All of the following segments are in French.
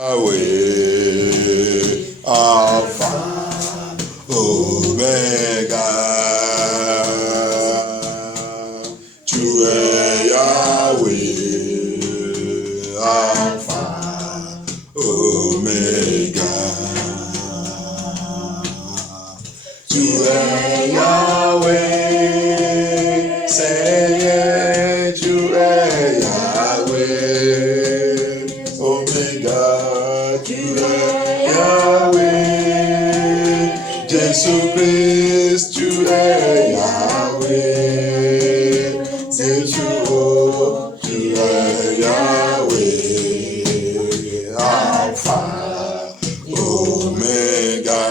Yahweh, Alpha, Omega. Tu es Yahweh, Alpha, Omega. Tu es Yahweh, Seigneur, tu es Yahweh, Omega, tu es Yahweh, Jésus-Christ, tu es Yahweh, Jésus, tu es Yahweh, Alpha, Omega.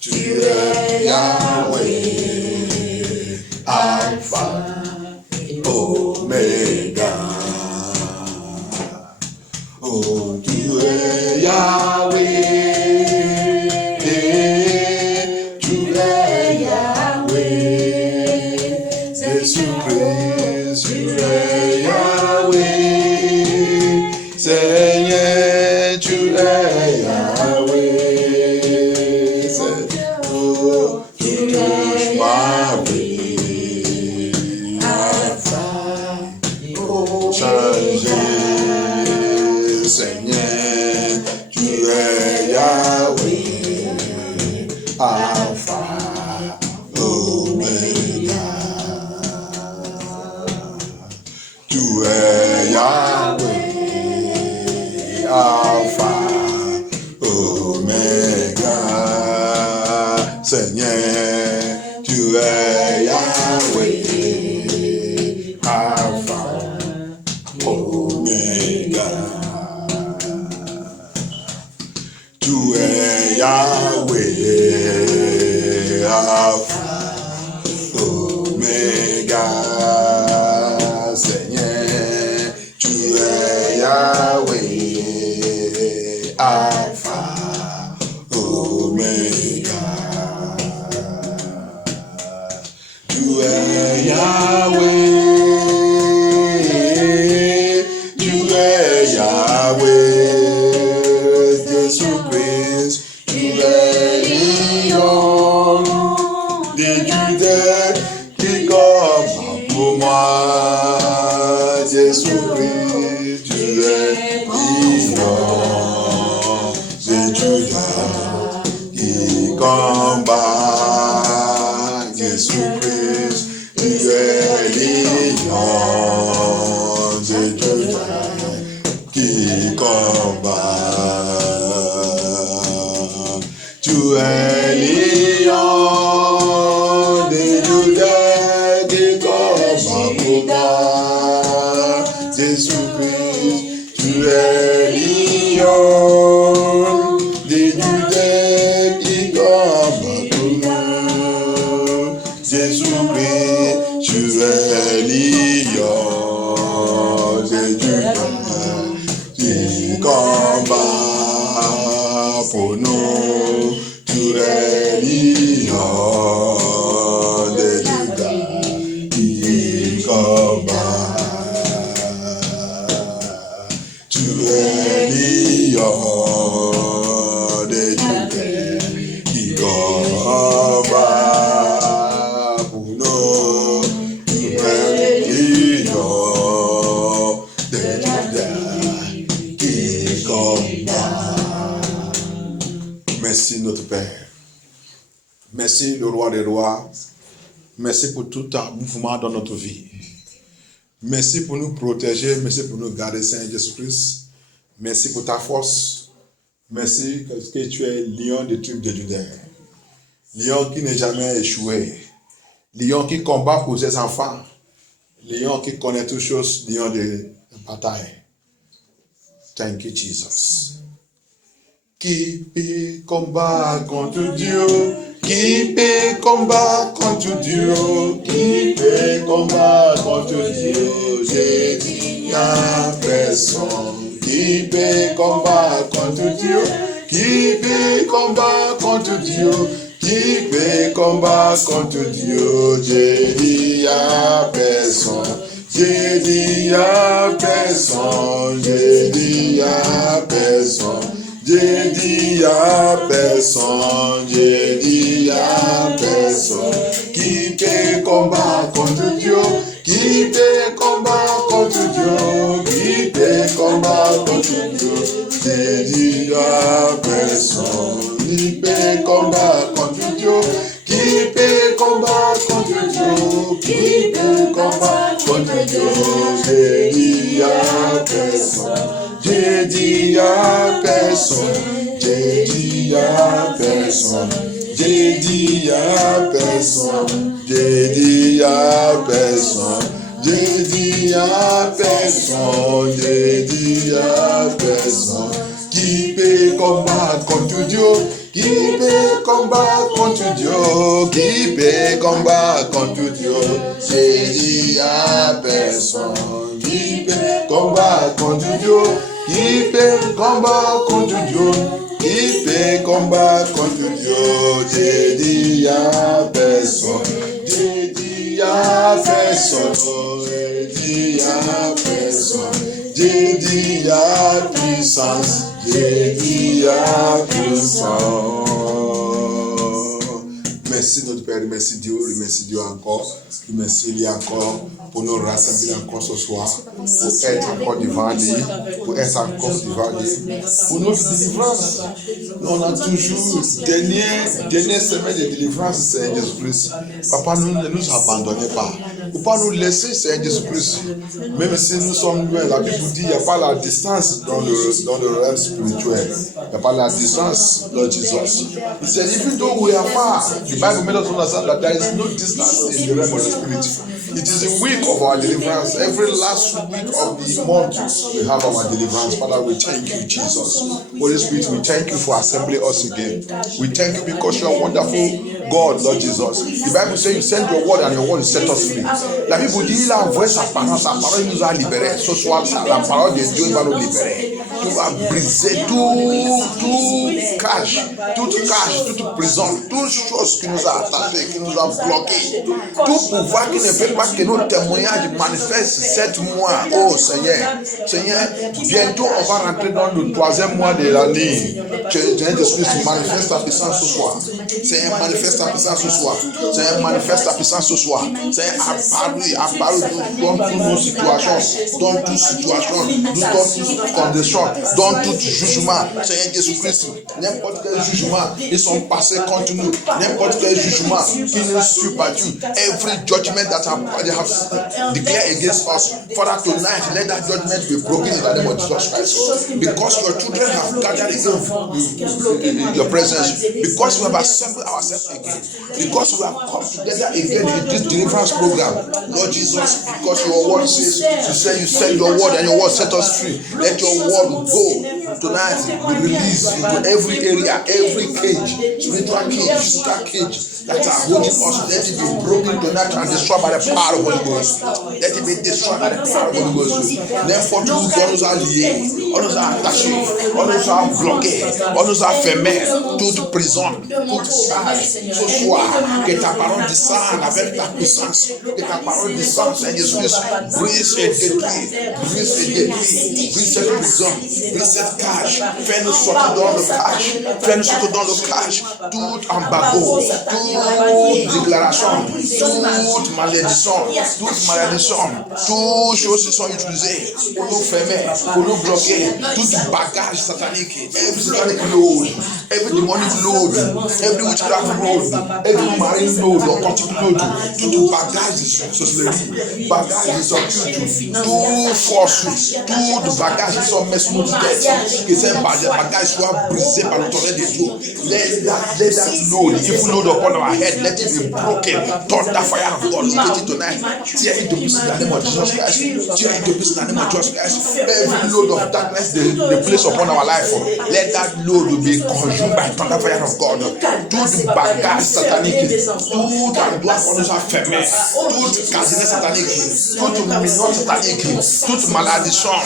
Tu es Yahweh, Alpha, Omega. Oh, tu es Yahweh, tu es Yahweh, Jésus-Christ, tu es Yahweh, Seigneur, tu es Yahweh. Tu touches ma vie, changer, Seigneur, tu es Yahweh, Alpha, Omega. Tu es Yahweh, Alpha, Omega. Seigneur, tu es Yahweh, Alpha, Omega. Tu es Yahweh, Alpha, Omega. Seigneur, tu es Yahweh, Alpha, Omega. Tu es Yahweh, tu es Yahweh, Jésus-Christ, tu es lion de Juda qui combat pour moi, Jésus-Christ, tu es lion de Juda qui combat, Jésus-Christ, tu es lion de Juda qui combat. Tu es lion de Juda qui combat pour moi, Jésus-Christ, tu es lion de Juda qui combat pour moi, Jésus-Christ, tu es lion de Juda qui combat pour nous. Tu es lion de Juda qui combat. Tu es lion de Juda qui combat pour nous. Tu es lion de Juda qui combat. Merci notre Père. Merci le roi des rois. Merci pour tout un mouvement dans notre vie. Merci pour nous protéger. Merci pour nous garder, Seigneur Jésus-Christ. Merci pour ta force. Merci parce que tu es lion de tribu de Juda. Lion qui n'est jamais échoué. Lion qui combat pour ses enfants. Lion qui connaît toutes choses. Lion de bataille. Thank you, Jesus. Qui peut combattre contre Dieu? Qui peut combattre contre Dieu? Qui peut combattre contre Dieu? J'ai dit à personne. Qui peut combattre contre Dieu? Qui peut combattre contre Dieu? Qui peut combattre contre Dieu? J'ai dit à personne. j'ai dit à personne, j'ai dit à personne, j'ai dit à personne, j'ai dit à personne, qui peut combattre contre Dieu, qui peut combattre contre Dieu, qui peut combattre contre Dieu, j'ai dit à personne, qui peut combattre contre Dieu, qui peut combattre contre Dieu, qui peut combattre contre Dieu, j'ai dit à personne, j'ai dit à personne, j'ai dit à personne, j'ai dit à personne, j'ai dit à personne, j'ai dit à personne, j'ai dit à personne, qui peut combattre contre Dieu, qui peut combattre contre Dieu, qui peut combattre contre Dieu, j'ai dit à personne, qui peut combattre contre Dieu, qui peut combattre contre Dieu, qui peut combattre contre Dieu, j'ai dit à personne, j'ai dit à personne, j'ai dit à personne, j'ai dit à puissance, j'ai dit à puissance. Merci notre Père, remercie Dieu encore, remercie lui encore pour nous rassembler encore ce soir, pour être encore devant lui, pour être encore devant lui, pour notre délivrance. Nous, on a toujours, dernière semaine de délivrance, Seigneur Jésus-Christ. Papa, nous ne nous abandonnez pas. Faut pas nous laisser, Seigneur Jésus-Christ. Même si nous sommes loin, la Bible dit qu'il n'y a pas la distance dans le rêve spirituel. Il n'y a pas la distance, Lord Jesus. He said, even though we are far, the Bible made us understand that there is no distance in the realm of the spirit. It is a week of our deliverance. Every last week of the month, we have our deliverance. Father, we thank you, Jesus. Holy Spirit, we thank you for assembling us again. We thank you because you are wonderful God, Lord Jesus. The Bible says you send your word and your word set us free. La Bible dit, il a envoyé sa parole nous a libérés. Ce soir, la parole de Dieu va nous libérer. Tu vas briser tout cage, toute prison, toute chose qui nous a attachés, qui nous a bloqués, tout pouvoir qui ne fait pas que nos témoignages manifestent 7 mois. Oh Seigneur, bientôt on va rentrer dans le 3e mois de l'année. Seigneur Jésus-Christ, manifeste ta puissance ce soir. Seigneur, manifeste ta puissance ce soir. Seigneur, manifeste ta puissance ce soir. Seigneur, apparu dans toutes nos situations, dans toute situation, dans toute condition, dans tout jugement. Seigneur Jésus-Christ, n'importe quel jugement, ils sont passés contre nous. N'importe quel jugement qui nous surbattu. Every judgment that they have declared against us, Father, tonight, let that judgment be broken in the name of Jesus Christ. Because your children have gathered in your presence. Because we have assembled ourselves again. Because we have come together again in this deliverance program. Lord Jesus, because your word says, you send your word and your word set us free. Let your word go tonight, be released into every area, every cage, spiritual cage, physical cage that are holding us. Let it be broken tonight and destroyed by the power of the Holy Ghost. Let it be destroyed by the power of the Holy Ghost. N'importe où on nous a liés, on nous a attachés, on nous a bloqués, on nous a fermés, toute prison, toute charge. Ce soir, que ta parole descende avec ta puissance, que ta parole descende, Seigneur Jésus, brise et détruit, brise cette prison, brise cette cage, fais-nous sortir dans le cage, tout embargo, toute déclaration, toute malédiction, toutes choses qui sont utilisées pour nous fermer, pour nous bloquer, tout bagage satanique, every satanic load, every demonic load, every witchcraft load, every marine load, occultic load, tout bagage de sorcellerie, bagage de sorcellerie, tout force, tout bagage qui sont mis sur notre tête, que ces bagages soient brisés par l'autorité de Dieu. Let that load, if load upon our head, let it be broken. Thunder fire of God, locate it tonight. Tear it to pieces in the name of Jesus Christ. Tear it to pieces in the name of Jesus Christ. Every load of darkness they place upon our life, let that load be consumed by thunder fire of God. Tout bagage satanique, tout endroit qu'on nous a fermé, toute cabinet satanique, toute mignon satanique, toute malédiction,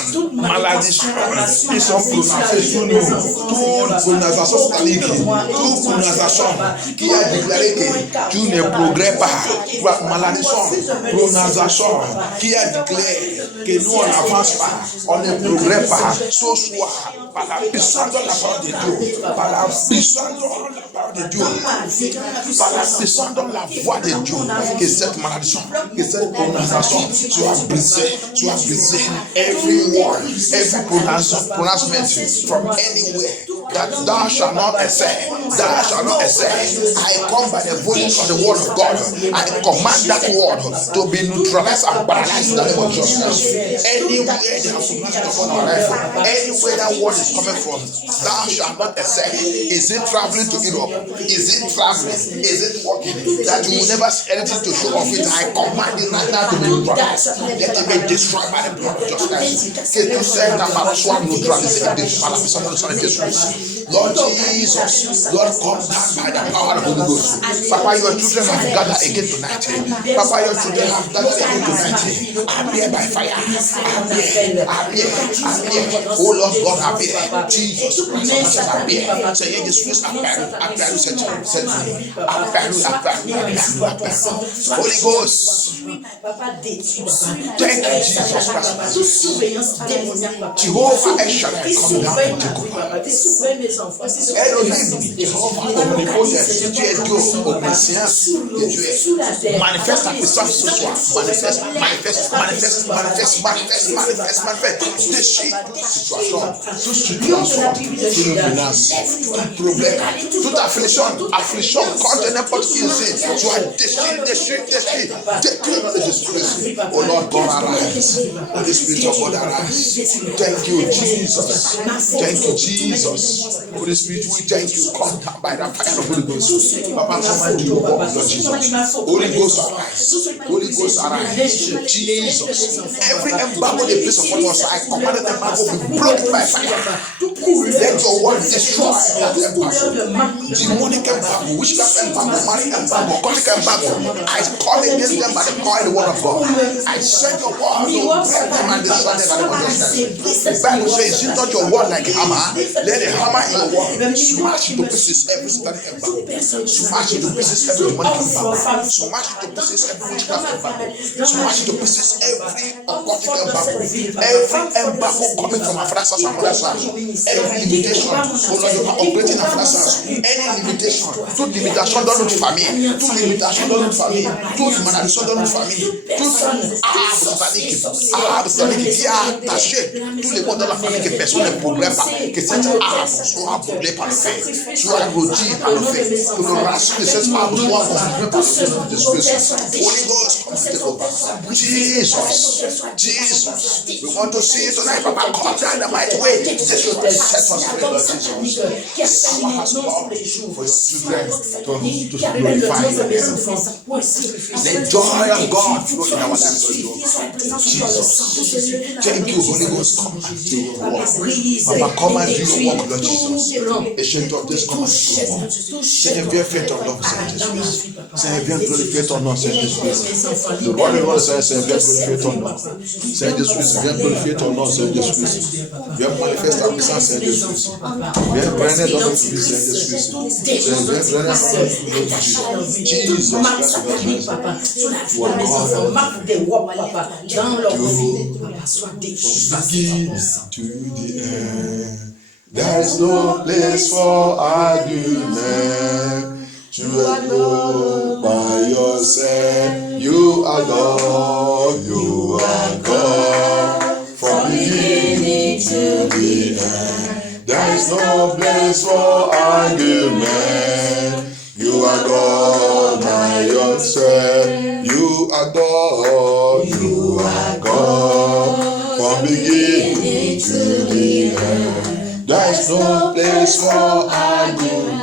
ils sont prononcer sur nous toute prononciation satanique, toute prononciation qui a déclaré que tu ne progresses pas, malédiction, prononciation qui a déclaré que nous on n'avance pas, on ne progresse pas, ce soir, par la puissance de la parole de Dieu, par la puissance de la parole de Dieu, par la puissance de la voix de Dieu, que cette malédiction, que cette prononciation soit brisée, soit brisée. Every word, every pronouncement from anywhere that thou shalt not excel, thou shalt not excel. I come by the volume of the word of God. I command that word to be neutralized and paralyzed in the name of Jesus. Anywhere they have pronounced upon our life, anywhere that word is coming from, thou shalt not excel. Is it traveling to Europe? Is it traveling? Is it working? That you will never see anything to show of it. I command it right now to be neutralized. Let it be destroyed by the blood of justice. Que tout ça n'a soit neutralisé par la puissance de son Jésus. Lord Jesus, Lord, come down by the power of the Holy Ghost. Papa, your children have gathered again tonight. Papa, your children have gathered again tonight. Appear by fire. Appear. Oh Lord God, appear. Jesus Christ, appear. Say, Jesus, appear. Holy Ghost. Thank you, Jesus Christ. Jehovah Eshadai, come down and take over. Elohim, Jehovah omnipotent, tu es Dieu omniscient, et tu es. Manifeste ta puissance ce soir. Manifeste. Déchire toute situation, toute menace, tout problème, toute affliction contre n'importe qui ici. Sois déchire. Détruis le Jésus-Christ. Oh Lord God, arise. The Spirit of God, arise. Thank you, Jesus. Holy Spirit, we thank you. Come down by the fire of the Holy Ghost. Papa, come and do your work, Lord Jesus. Holy Ghost, arise. Jesus. Every embargo they place upon us, I command the embargo be broken by fire. Let your word destroy that embargo. Demonic embargo, witchcraft embargo, marriage embargo, chronic embargo. I call against them by the power of the word of God. I send your word to break them and destroy them by the word of God. The Bible says, is it not your word like a hammer? Let the hammer in your word smash into pieces every satanic embargo. Smash into pieces every demonic embargo. Smash into pieces every witchcraft embargo. Smash into pieces every occultic embargo. Every embargo coming from Afrasas and Afrasas. Every limitation. Oh Lord, you are operating Afrasas. Any limitation. Toute limitation dans notre famille. Toute limitation dans notre famille. Toute malédiction dans notre famille. Toute arbre satanique qui a attaché tous les mots dans la famille que personne ne progresse pas. Que cette arbre soit brûlée par le feu. Soit rôtie par le feu. Que le racine de cette arbre soit consumé par le feu de Jésus. Holy Ghost, Jesus. We want to see you tonight, Papa. Come down the mighty way. This will set us free, Lord Jesus. Power has come for your children to glorify your name. The joy of God flow in our lives, Lord Jesus. Thank you, Holy Ghost. Come and do your work. Papa, come and do your work, Lord Jesus. Ancient of this, come and do your work. Seigneur, viens faire ton nom, Seigneur Jésus. Seigneur, viens glorifier ton nom, Seigneur Jésus. Le roi des rois, Seigneur, viens glorifier ton nom. Seigneur Jésus, viens glorifier ton nom, Seigneur Jésus. Viens manifester ta puissance, Seigneur Jésus. Viens prendre dans notre vie, Seigneur Jésus. Viens prendre dans notre vie. Jesus Christ, to the end. There is no place for argument. You are God by yourself. You are God. You are God from beginning to the end. There is no place for argument. You are God by yourself. You are God. You are God from beginning to the end. There is no place for argument.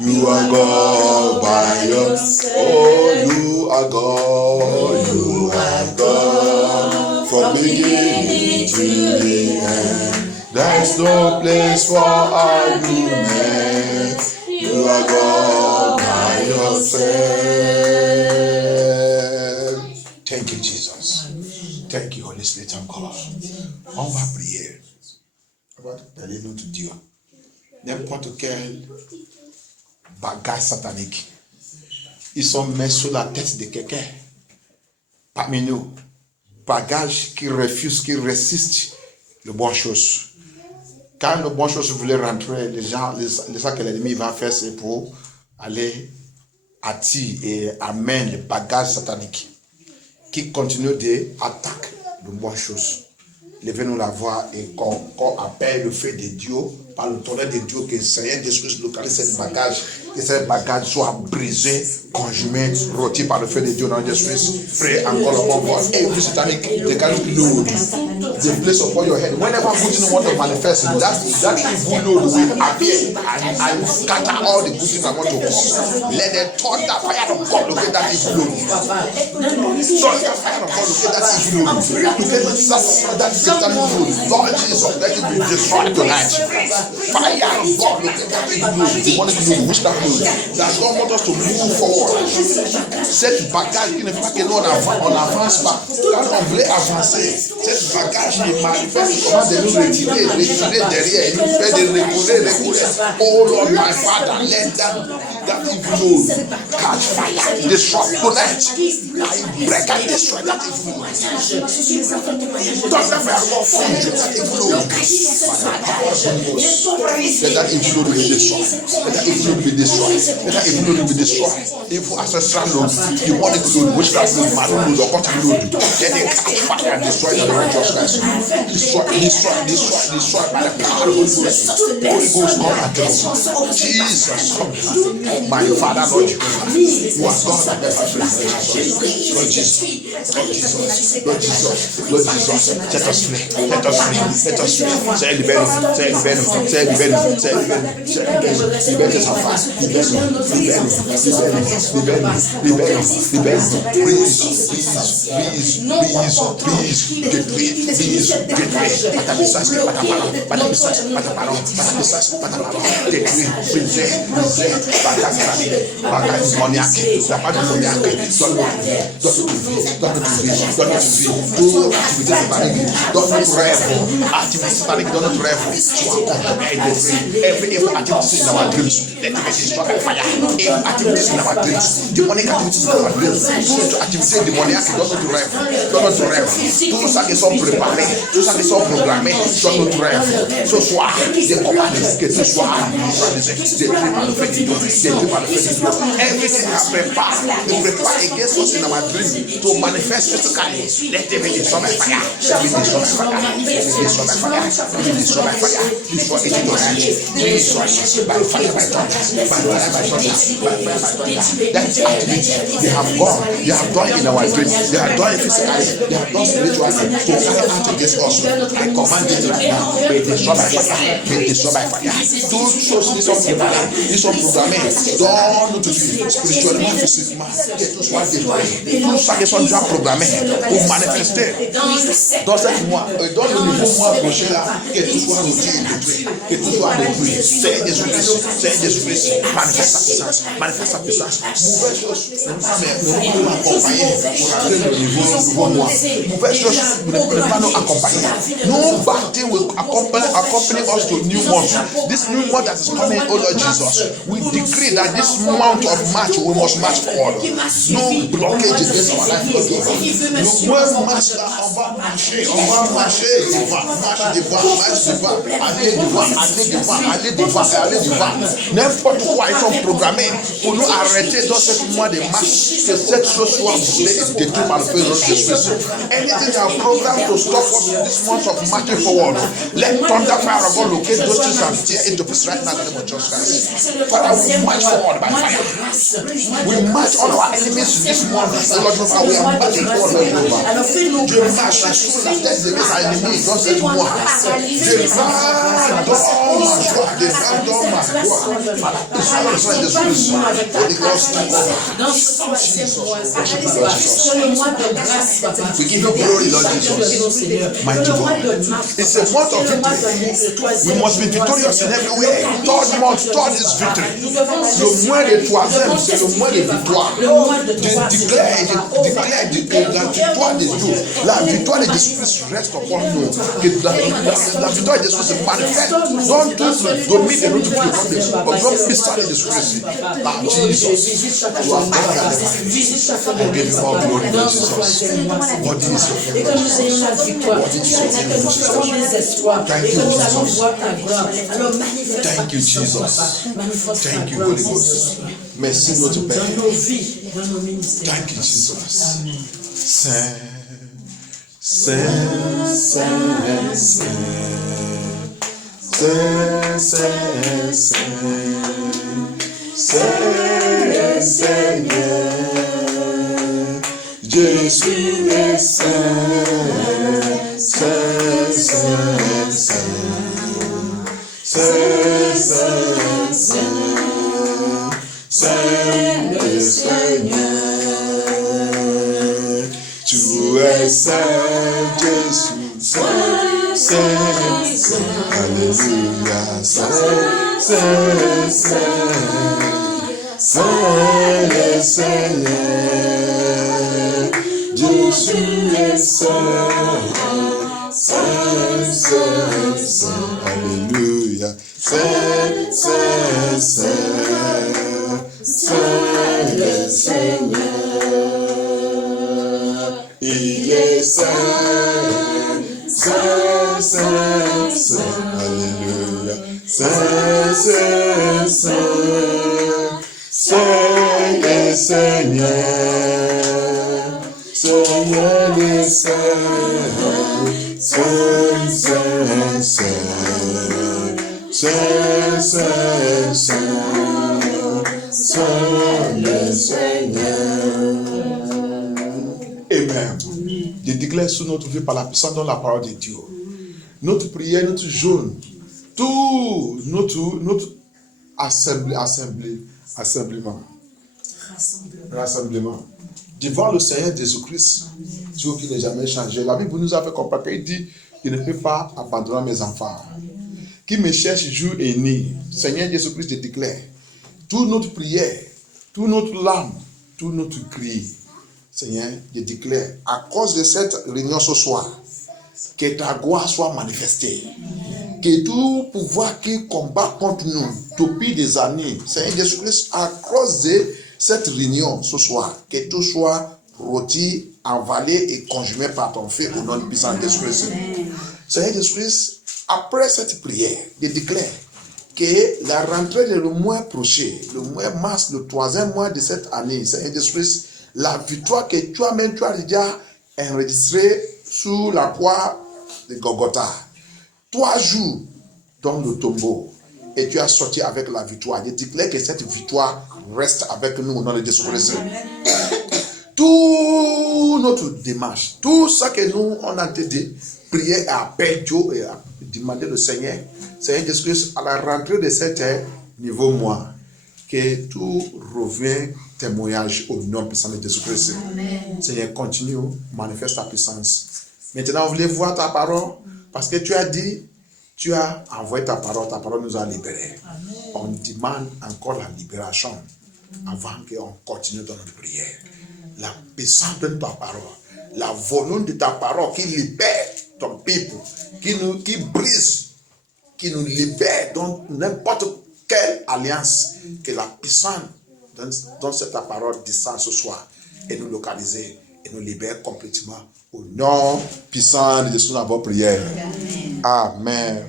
You are God by yourself. Oh, you are God. You are God from beginning to the end. There is no place for argument. You are God by yourself. Thank you, Jesus. Thank you, Holy Spirit of God. On va prier. va parler notre Dieu. N'importe quel bagage satanique, ils sont mis sur la tête de quelqu'un. Parmi nous, bagages qui refusent, qui résistent les bonnes choses. Quand les bonnes choses voulaient rentrer, les gens que l'ennemi va faire, c'est pour aller attirer et amener les bagages sataniques qui continuent d'attaquer les bonnes choses. Levez-nous la voix et qu'on appelle le feu de Dieu, par le tonnerre de Dieu, que le Seigneur détruise, localise ces bagages, que ces bagages soient brisés, conjumés, rôtis par le feu de Dieu dans Jésus. Pray encore le bon voix. Every satanic demonic load, the place upon your head. Whenever good things want to manifest, that evil load will appear and scatter all the good things that want to come. Let the thunder fire of God locate that evil load. Thunder fire of God locate that evil load. Locate that satanic load. Lord Jesus, let it be destroyed tonight. Fire of God locate that evil load. Demonic load, witchcraft load. That God wants us to move forward. Cette bagage qui ne fait pas que nous on n'avance pas. Quand on voulait avancer, cette bagage qui manifeste comment de nous retirer derrière et nous fait de reculer. Oh Lord, my Father, let that evil load catch fire, destroy tonight. I break and destroy that evil load. Don't let fire go from that evil load. Let that evil load be destroyed. Let that evil load be destroyed. Let that evil load be destroyed. Evil ancestral load, demonic load, witchcraft load, maroon load, occultic load. Let it catch fire and destroy the righteous Christ. Destroy by the power of the Holy Ghost. Holy Ghost, come and tell us. Jesus, come. My Father, Lord, you are God that never fails. Lord Jesus, set us free. Say the venom. Every activity in our dreams, let it be destroyed by fire. Every activities in our dreams, demonic activities in our dreams, toutes activités démoniaques dans notre rêve, tout ça qui sont préparés, tout ça qui sont programmés dans notre rêve. Ce soir, je commande que ce soit détruit par le feu de Dieu, détruit par le feu de Dieu. Everything has prepare against us in our dreams to manifest physically. Let it be destroyed by fire. Let it be destroyed by fire. Let it be destroyed by fire. Let it be destroyed by fire. Destroy it in your hands. Destroy by fire, by thunder, by fire, by thunder. That activity they have gone, they have done in our dreams, they have done physically, they have done spiritually to carry out against us. I command it right now. Be destroyed by fire. Be destroyed by fire. Toutes choses qui sont préparées, qui sont programmées dans notre vie, spirituellement, physiquement, que tout soit détruit. Tout ça qui sont déjà programmées pour manifester dans cette mois, dans le niveau mois prochain là, que tout soit détruit, que tout soit détruit. C'est Jésus-Christ, manifeste sa puissance. Mauvaise chose, ne pas nous accompagner pour atteindre le nouveau mois. Mauvaise chose, ne pas nous accompagner. Nobody will accompany us to new month. This new month that is coming, oh Lord Jesus, we decree that this month of March we must march forward. No blockage against our life, Lord God. Le mois marche là, on va marcher aller devant. N'importe quoi ils sont programmés pour nous arrêter dans ce mois de mars, que cette chose soit brûlée et détruite par le feu de Jésus. Anything that programmed to stop us in this month of marching forward, let thunder fire of God locate those things and tear into pieces right now in the name of Jesus Christ. Father, we march forward by fire. We march all our enemies in this month. Lord, we are marching forward, Lord. Dieu marche sur la tête de mes ennemis dans ce mois. Dieu dans ma joie. We give you glory, Lord Jesus. Mighty God. It's a month of victory. We must be victorious in every way. Third month, third is victory. Le mois de troisième, c'est le mois de victoire. Je déclare la victoire des jours. La victoire de Jésus reste upon nous. Que la victoire de Jésus se manifeste dans tout le domaine de notre vie. Don't miss out Jésus Christ. Jesus, you are I give you all glory, Jesus. What is your Thank you, Jesus. Thank you, Holy Ghost. Merci notre Père. Thank you, Jesus. Saint, Saint, Saint, Saint, Saint, Saint, Saint, Seigneur, Jésus est Saint, Saint, Saint, Saint, Saint, Saint, Saint, Saint le Seigneur, tu es Saint, Jésus, Saint, Saint, Saint, Alléluia, Saint, Saint, Saint, Saint le Seigneur, Jésus est Saint, Saint, Saint, Saint, Alléluia, Saint, Saint, Saint, Saint le Seigneur, il est Saint, Saint, Saint, Saint, Alléluia, Saint, Saint, Saint, Saint le Seigneur, Seigneur le Saint, Saint, Saint, Saint, Saint, Saint, Saint, Saint le Seigneur. Amen. Je déclare sur notre vie par la puissance de la parole de Dieu. Notre prière, notre jeûne, tout notre rassemblement devant le Seigneur Jésus-Christ, Dieu qui n'est jamais changé. La Bible nous a fait comprendre qu'il dit, il ne peut pas abandonner mes enfants. Qui me cherche jour et nuit. Seigneur Jésus-Christ te déclare, toute notre prière, toute notre larme, tout notre cri, Seigneur, je déclare, à cause de cette réunion ce soir, que ta gloire soit manifestée. Que tout pouvoir qui combat contre nous depuis des années, Seigneur Jésus-Christ, à cause de cette réunion ce soir, que tout soit rôti, avalé et consumé par ton feu au nom du puissant Jésus-Christ. Seigneur Jésus-Christ, après cette prière, je déclare que la rentrée de le mois prochain, le mois mars, le troisième mois de cette année, Seigneur Jésus-Christ, la victoire que toi-même tu as déjà enregistrée sous la croix de Golgotha. 3 jours dans le tombeau et tu as sorti avec la victoire. Je déclare que cette victoire reste avec nous au nom de Jésus-Christ. Toute notre démarche, tout ça que nous on a été prier à appeler Dieu et à demander le Seigneur Jésus-Christ à la rentrée de cet niveau mois, que tout revient témoignage au nom puissant de Jésus-Christ. Seigneur, continue, manifeste ta puissance. Maintenant, on voulait voir ta parole parce que tu as dit, tu as envoyé ta parole nous a libérés. Amen. On demande encore la libération avant qu'on continue dans notre prière. La puissance de ta parole, la volonté de ta parole qui libère ton peuple, qui brise, qui nous libère dans n'importe quelle alliance, que la puissance dans cette parole descend ce soir et nous localiser et nous libère complètement. Au nom puissant de Jésus, nous avons prière. Amen.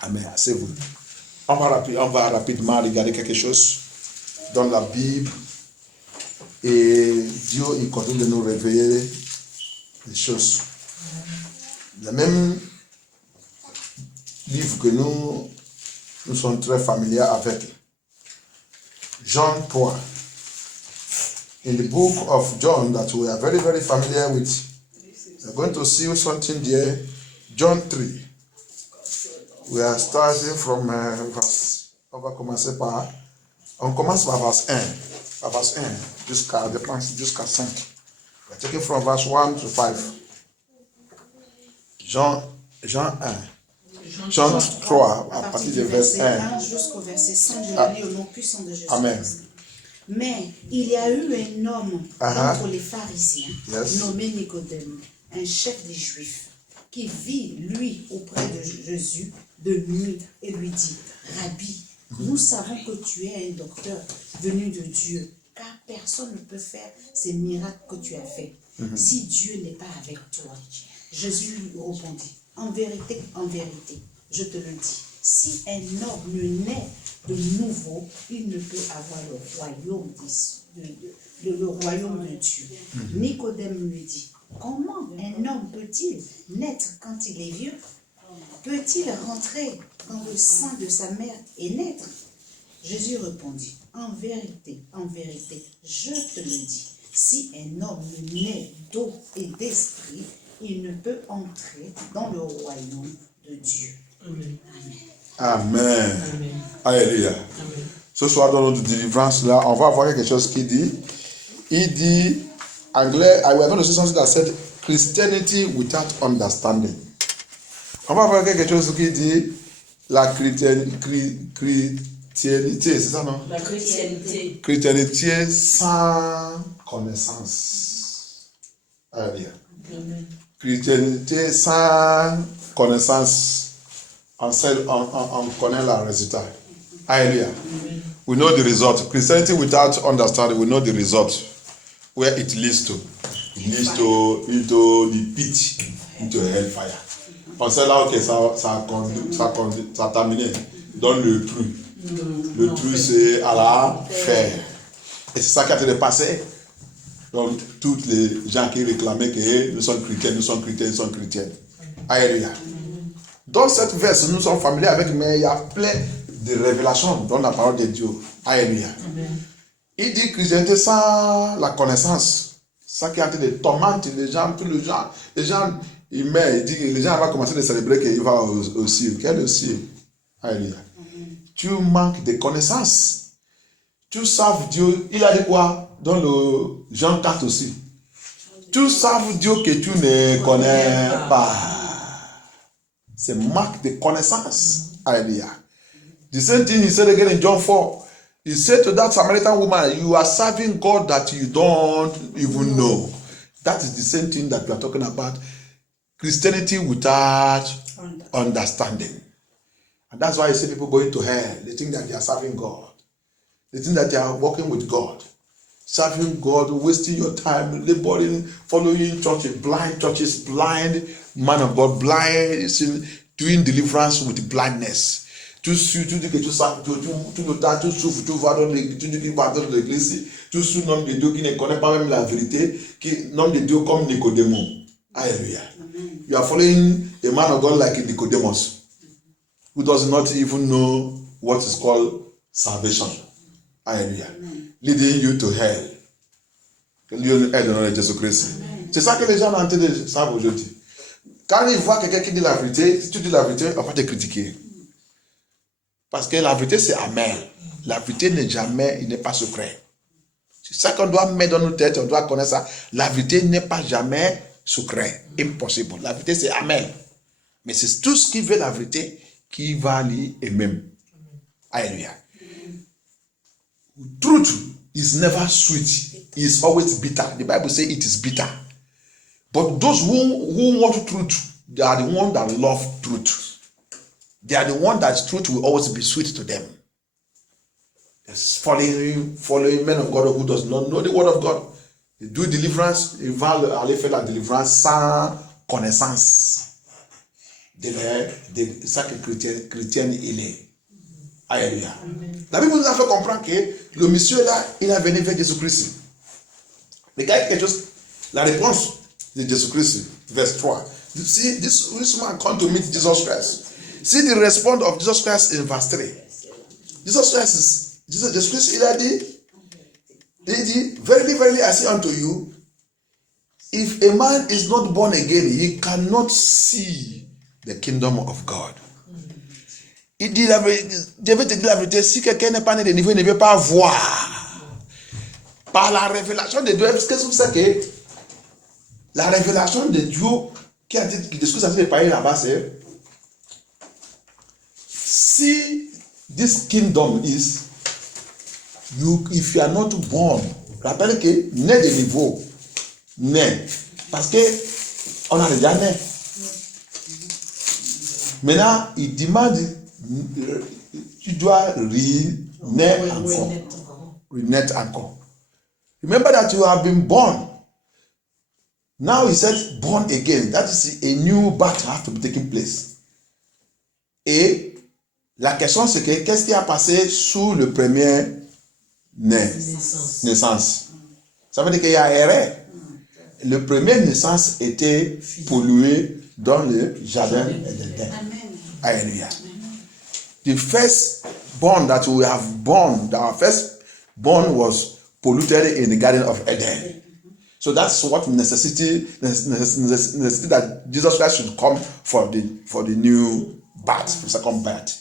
Amen. Asseyez-vous. On va rapidement regarder quelque chose dans la Bible. Et Dieu, il continue de nous réveiller des choses. Le même livre que nous sommes très familiers avec. John 3. In the book of John that we are very, very familiar with. We're going to see something there. John 3. We are starting from verse. On va commencer par. On commence par verse 1. Par verse 1 jusqu'à 5. We're taking from verse 1 to 5. Jean 1. Jean 3, à partir du verset 1. Jusqu'au verset 5, je le lis au nom puissant de Jésus. Amen. Mais il y a eu un homme d'entre les pharisiens, nommé Nicodème, un chef des Juifs, qui vit, lui, auprès de Jésus de nuit et lui dit, Rabbi, nous savons que tu es un docteur venu de Dieu, car personne ne peut faire ces miracles que tu as faits, si Dieu n'est pas avec toi. Jésus lui répondit, en vérité, je te le dis, si un homme ne naît de nouveau, il ne peut avoir le royaume de Dieu. Nicodème lui dit, comment un homme peut-il naître quand il est vieux? Peut-il rentrer dans le sein de sa mère et naître? Jésus répondit, en vérité, je te le dis, si un homme naît d'eau et d'esprit, il ne peut entrer dans le royaume de Dieu. Amen. Alléluia. Ce soir, dans notre délivrance, là, on va voir quelque chose qui dit. Il dit, anglais, I will going to say something that said, Christianity without understanding. On va voir quelque chose qui dit, la chrétienté, c'est ça, non? La chrétienté. Chrétienté sans connaissance. Alléluia. Chrétienté sans connaissance. On connaît le résultat. Alléluia. We know the result. Christianity without understanding, we know the result. Where it leads to. It leads to into the pit, into hellfire. On sait là que ça a terminé dans le trou. Le trou, c'est à la fer. Et c'est ça qui a été passé. Donc, tous les gens qui réclamaient que nous sommes chrétiens. Alléluia. Dans cette verse, nous sommes familiers avec, mais il y a plein de révélations dans la parole de Dieu. Alléluia. Il dit chrétienté sans la connaissance. Ça qui a été des tourmentes, les gens, ils meurent, il dit que les gens vont commencer à célébrer qu'il va au ciel. Quel est le ciel? Alléluia. Tu manques de connaissances. Tu saves Dieu. Il a dit quoi? Dans le Jean 4 aussi. Tu saves Dieu que tu ne connais pas. C'est manque de connaissance. Alléluia. The same thing he said again in John 4. He said to that Samaritan woman, you are serving God that you don't even know. That is the same thing that we are talking about. Christianity without understanding. And that's why you see people going to hell. They think that they are serving God. They think that they are working with God. Serving God, wasting your time, laboring, following churches, blind, man of God, blind, doing deliverance with blindness. Tu dis que tu souffres, tu vas dans l'église, tu suis l'homme de Dieu qui ne connaît pas même la vérité, l'homme de Dieu comme Nicodème. Alléluia. You are following a man of God like Nicodemus, who does not even know what is called salvation. Hallelujah. Leading you to hell. Hell dans le nom de Jésus-Christ. C'est ça que les gens ont en train de savoir aujourd'hui. Quand ils voient quelqu'un qui dit la vérité, si tu dis la vérité, on va te critiquer. Parce que la vérité, c'est amer. La vérité n'est jamais, il n'est pas secret. C'est ça qu'on doit mettre dans nos têtes, on doit connaître ça. La vérité n'est pas jamais secret. Impossible. La vérité, c'est amer. Mais c'est tout ce qui veut la vérité qui va aller et même. Alléluia. Truth is never sweet. It is always bitter. The Bible says it is bitter. But those who want truth, they are the ones that love truth. They are the ones that truth will always be sweet to them. There's following men of God who does not know the word of God. They do deliverance, ils vont aller faire la délivrance sans connaissance de ça que chrétien il est. Alléluia. La Bible nous a fait comprendre que le monsieur là, il a venu vers Jésus-Christ. Regardez quelque chose, la réponse de Jésus-Christ, verse 3. See, this man come to meet Jesus Christ. See the response of Jesus Christ in verse 3. Jesus Christ, il a dit, verily, verily, I say unto you, if a man is not born again, he cannot see the kingdom of God. Il dit, je vais te dire la vérité, si quelqu'un n'est pas né de niveau, il ne veut pas voir. Par la révélation de Dieu, qu'est-ce que vous savez que la révélation de Dieu qui a dit, qui discute de parler là-bas, c'est si this kingdom is, if you are not born, rappelle que né de niveau, né, parce que on a déjà né. Maintenant, il demande, tu dois renaître encore. Renaître encore. Remember that you have been born. Now he said born again. That is a new birth have to be taking place. Et la question c'est que qu'est-ce qui a passé sous le premier naissance? Ça veut dire qu'il y a erreur. Le premier naissance était pollué dans le jardin d'Éden. Alléluia. The first born that we have born, our first born was polluted in the Garden of Eden. So that's what necessity that Jesus Christ should come for the new birth, for the second birth.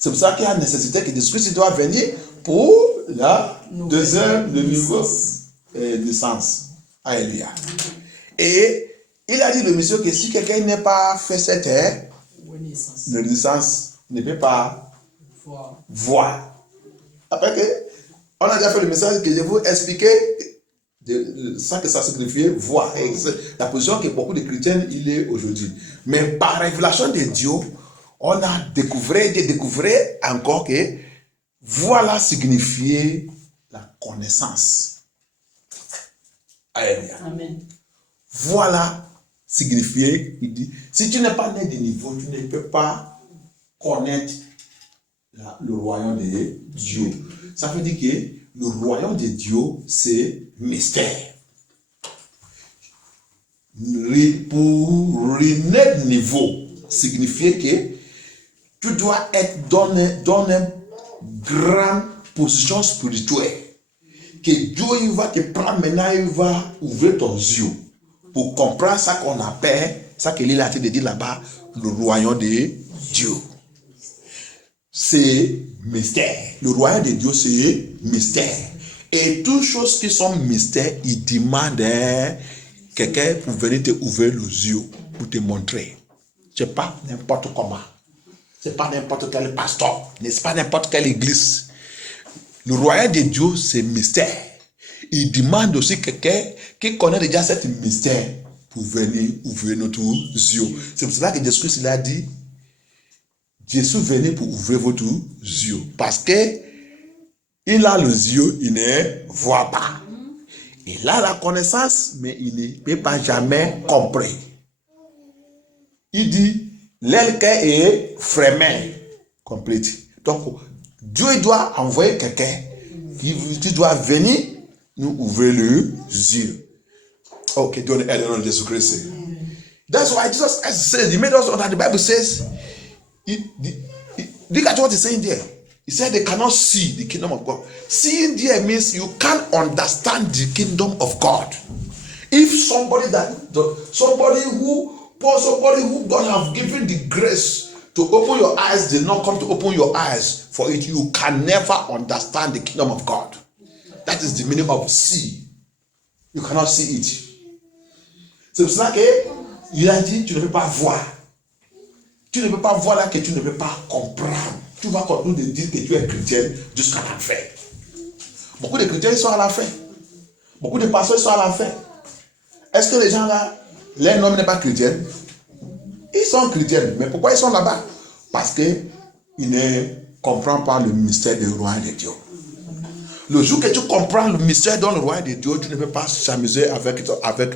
C'est pour ça qu'il y a nécessité que Jésus-Christ doit venir pour la deuxième, le nouveau naissance. Alléluia. Et il a dit le monsieur que si quelqu'un n'a pas fait cette naissance ne peut pas voir. Après que on a déjà fait le message que je vous expliquer sans que ça signifie voir. Et la position que beaucoup de chrétiens il est aujourd'hui. Mais par révélation de Dieu, on a découvert encore que voilà signifier la connaissance. Alléluia. Amen. Voilà signifier, il dit, si tu n'es pas né de niveau, tu ne peux pas connaître le royaume de Dieu. Ça veut dire que le royaume de Dieu, c'est mystère. Pour renaître niveau, signifie que tu dois être dans une grande position spirituelle. Que Dieu il va te prendre maintenant, il va ouvrir ton yeux pour comprendre ça qu'on appelle, ça que l'île a dit là-bas, le royaume de Dieu. C'est mystère. Le royaume de Dieu, c'est mystère. Et toutes choses qui sont mystères, il demande quelqu'un pour venir te ouvrir les yeux, pour te montrer. Ce n'est pas n'importe comment. Ce n'est pas n'importe quel pasteur. Ce n'est pas n'importe quelle église. Le royaume de Dieu, c'est mystère. Il demande aussi quelqu'un qui connaît déjà ce mystère pour venir ouvrir notre yeux. C'est pour cela que Jésus il a dit, Jésus venait pour ouvrir votre yeux. Parce que il a les yeux, il ne voit pas. Il a la connaissance, mais il ne peut pas jamais comprendre. Il dit, l'aile est fermée, complète. Donc, Dieu doit envoyer quelqu'un qui doit venir nous ouvrir les yeux. Okay, Dieu aide dans Jésus-Christ. That's why Jesus said, he made us that the Bible says, look at what he's saying there. He said they cannot see the kingdom of God. Seeing there means you can't understand the kingdom of God. If somebody who God have given the grace to open your eyes did not come to open your eyes for it, you can never understand the kingdom of God. That is the meaning of see. You cannot see it. C'est pour ça qu'il a dit, tu ne peux pas voir. Tu ne peux pas voir là que tu ne peux pas comprendre. Tu vas continuer de dire que tu es chrétien jusqu'à la fin. Beaucoup de chrétiens sont à la fin. Beaucoup de pasteurs sont à la fin. Est-ce que les gens là, leur nom n'est pas chrétien? Ils sont chrétiens, mais pourquoi ils sont là-bas? Parce qu'ils ne comprennent pas le mystère du royaume de Dieu. Le jour que tu comprends le mystère dans le royaume de Dieu, tu ne peux pas s'amuser avec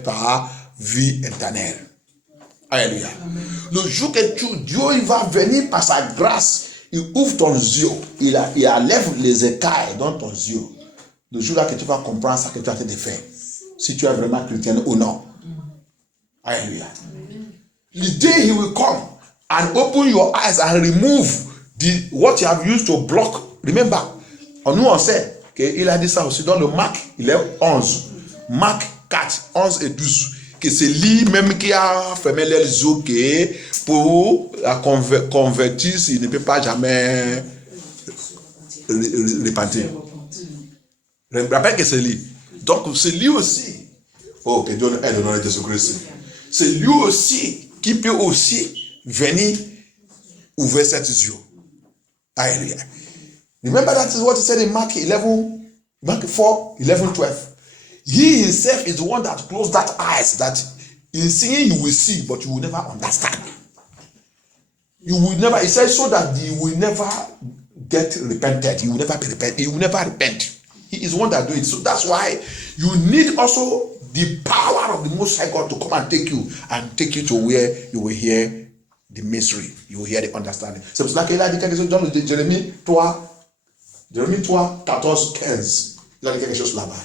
ta vie éternelle. Alléluia. Le jour que Dieu il va venir par sa grâce, il ouvre ton yeux, il enlève les écailles dans ton yeux. Le jour là que tu vas comprendre ça que tu as été fait, si tu es vraiment chrétien ou non. Alléluia. The day he will come and open your eyes and remove what you have used to block. Remember, nous on sait qu'il a dit ça aussi dans le Marc, il est 11. Marc 4, 11 et 12. Que c'est lui-même qui a fermé les yeux pour la convertir, il ne peut pas jamais repentir. Rappelle que c'est lui. Donc c'est lui aussi. Oh, que Dieu aide dans Jésus-Christ. C'est lui aussi qui peut aussi venir ouvrir ses yeux. Alléluia. Remember that is what he said in Mark 4, 11, 12. He himself is the one that closed that eyes, that in seeing you will see, but you will never understand. You will never, he said, so that you will never get repented. You will never be repented. You will never repent. He is the one that do it. So that's why you need also the power of the Most High God to come and take you to where you will hear the mystery. You will hear the understanding. C'est pour cela qu'il a dit quelque chose dans Jérémie 3, 14, 15. Il a dit quelque chose là-bas.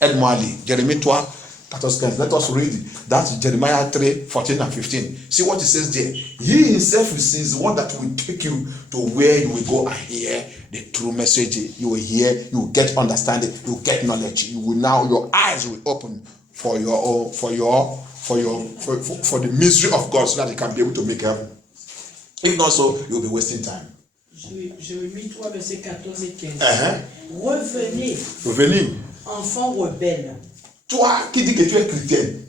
Aide-moi à lire. Jérémie 3, 14, 15. Let us read it. That's Jeremiah 3, 14 and 15. See what it says there. He himself is the one that will take you to where you will go and hear the true message. You will hear, you will get understanding, you will get knowledge. You will now, your eyes will open for the mystery of God, so that you can be able to make heaven. If not so, you'll be wasting time. Jérémie 3, versets 14 et 15. Revenez. Enfants rebelles. Toi qui dis que tu es chrétienne,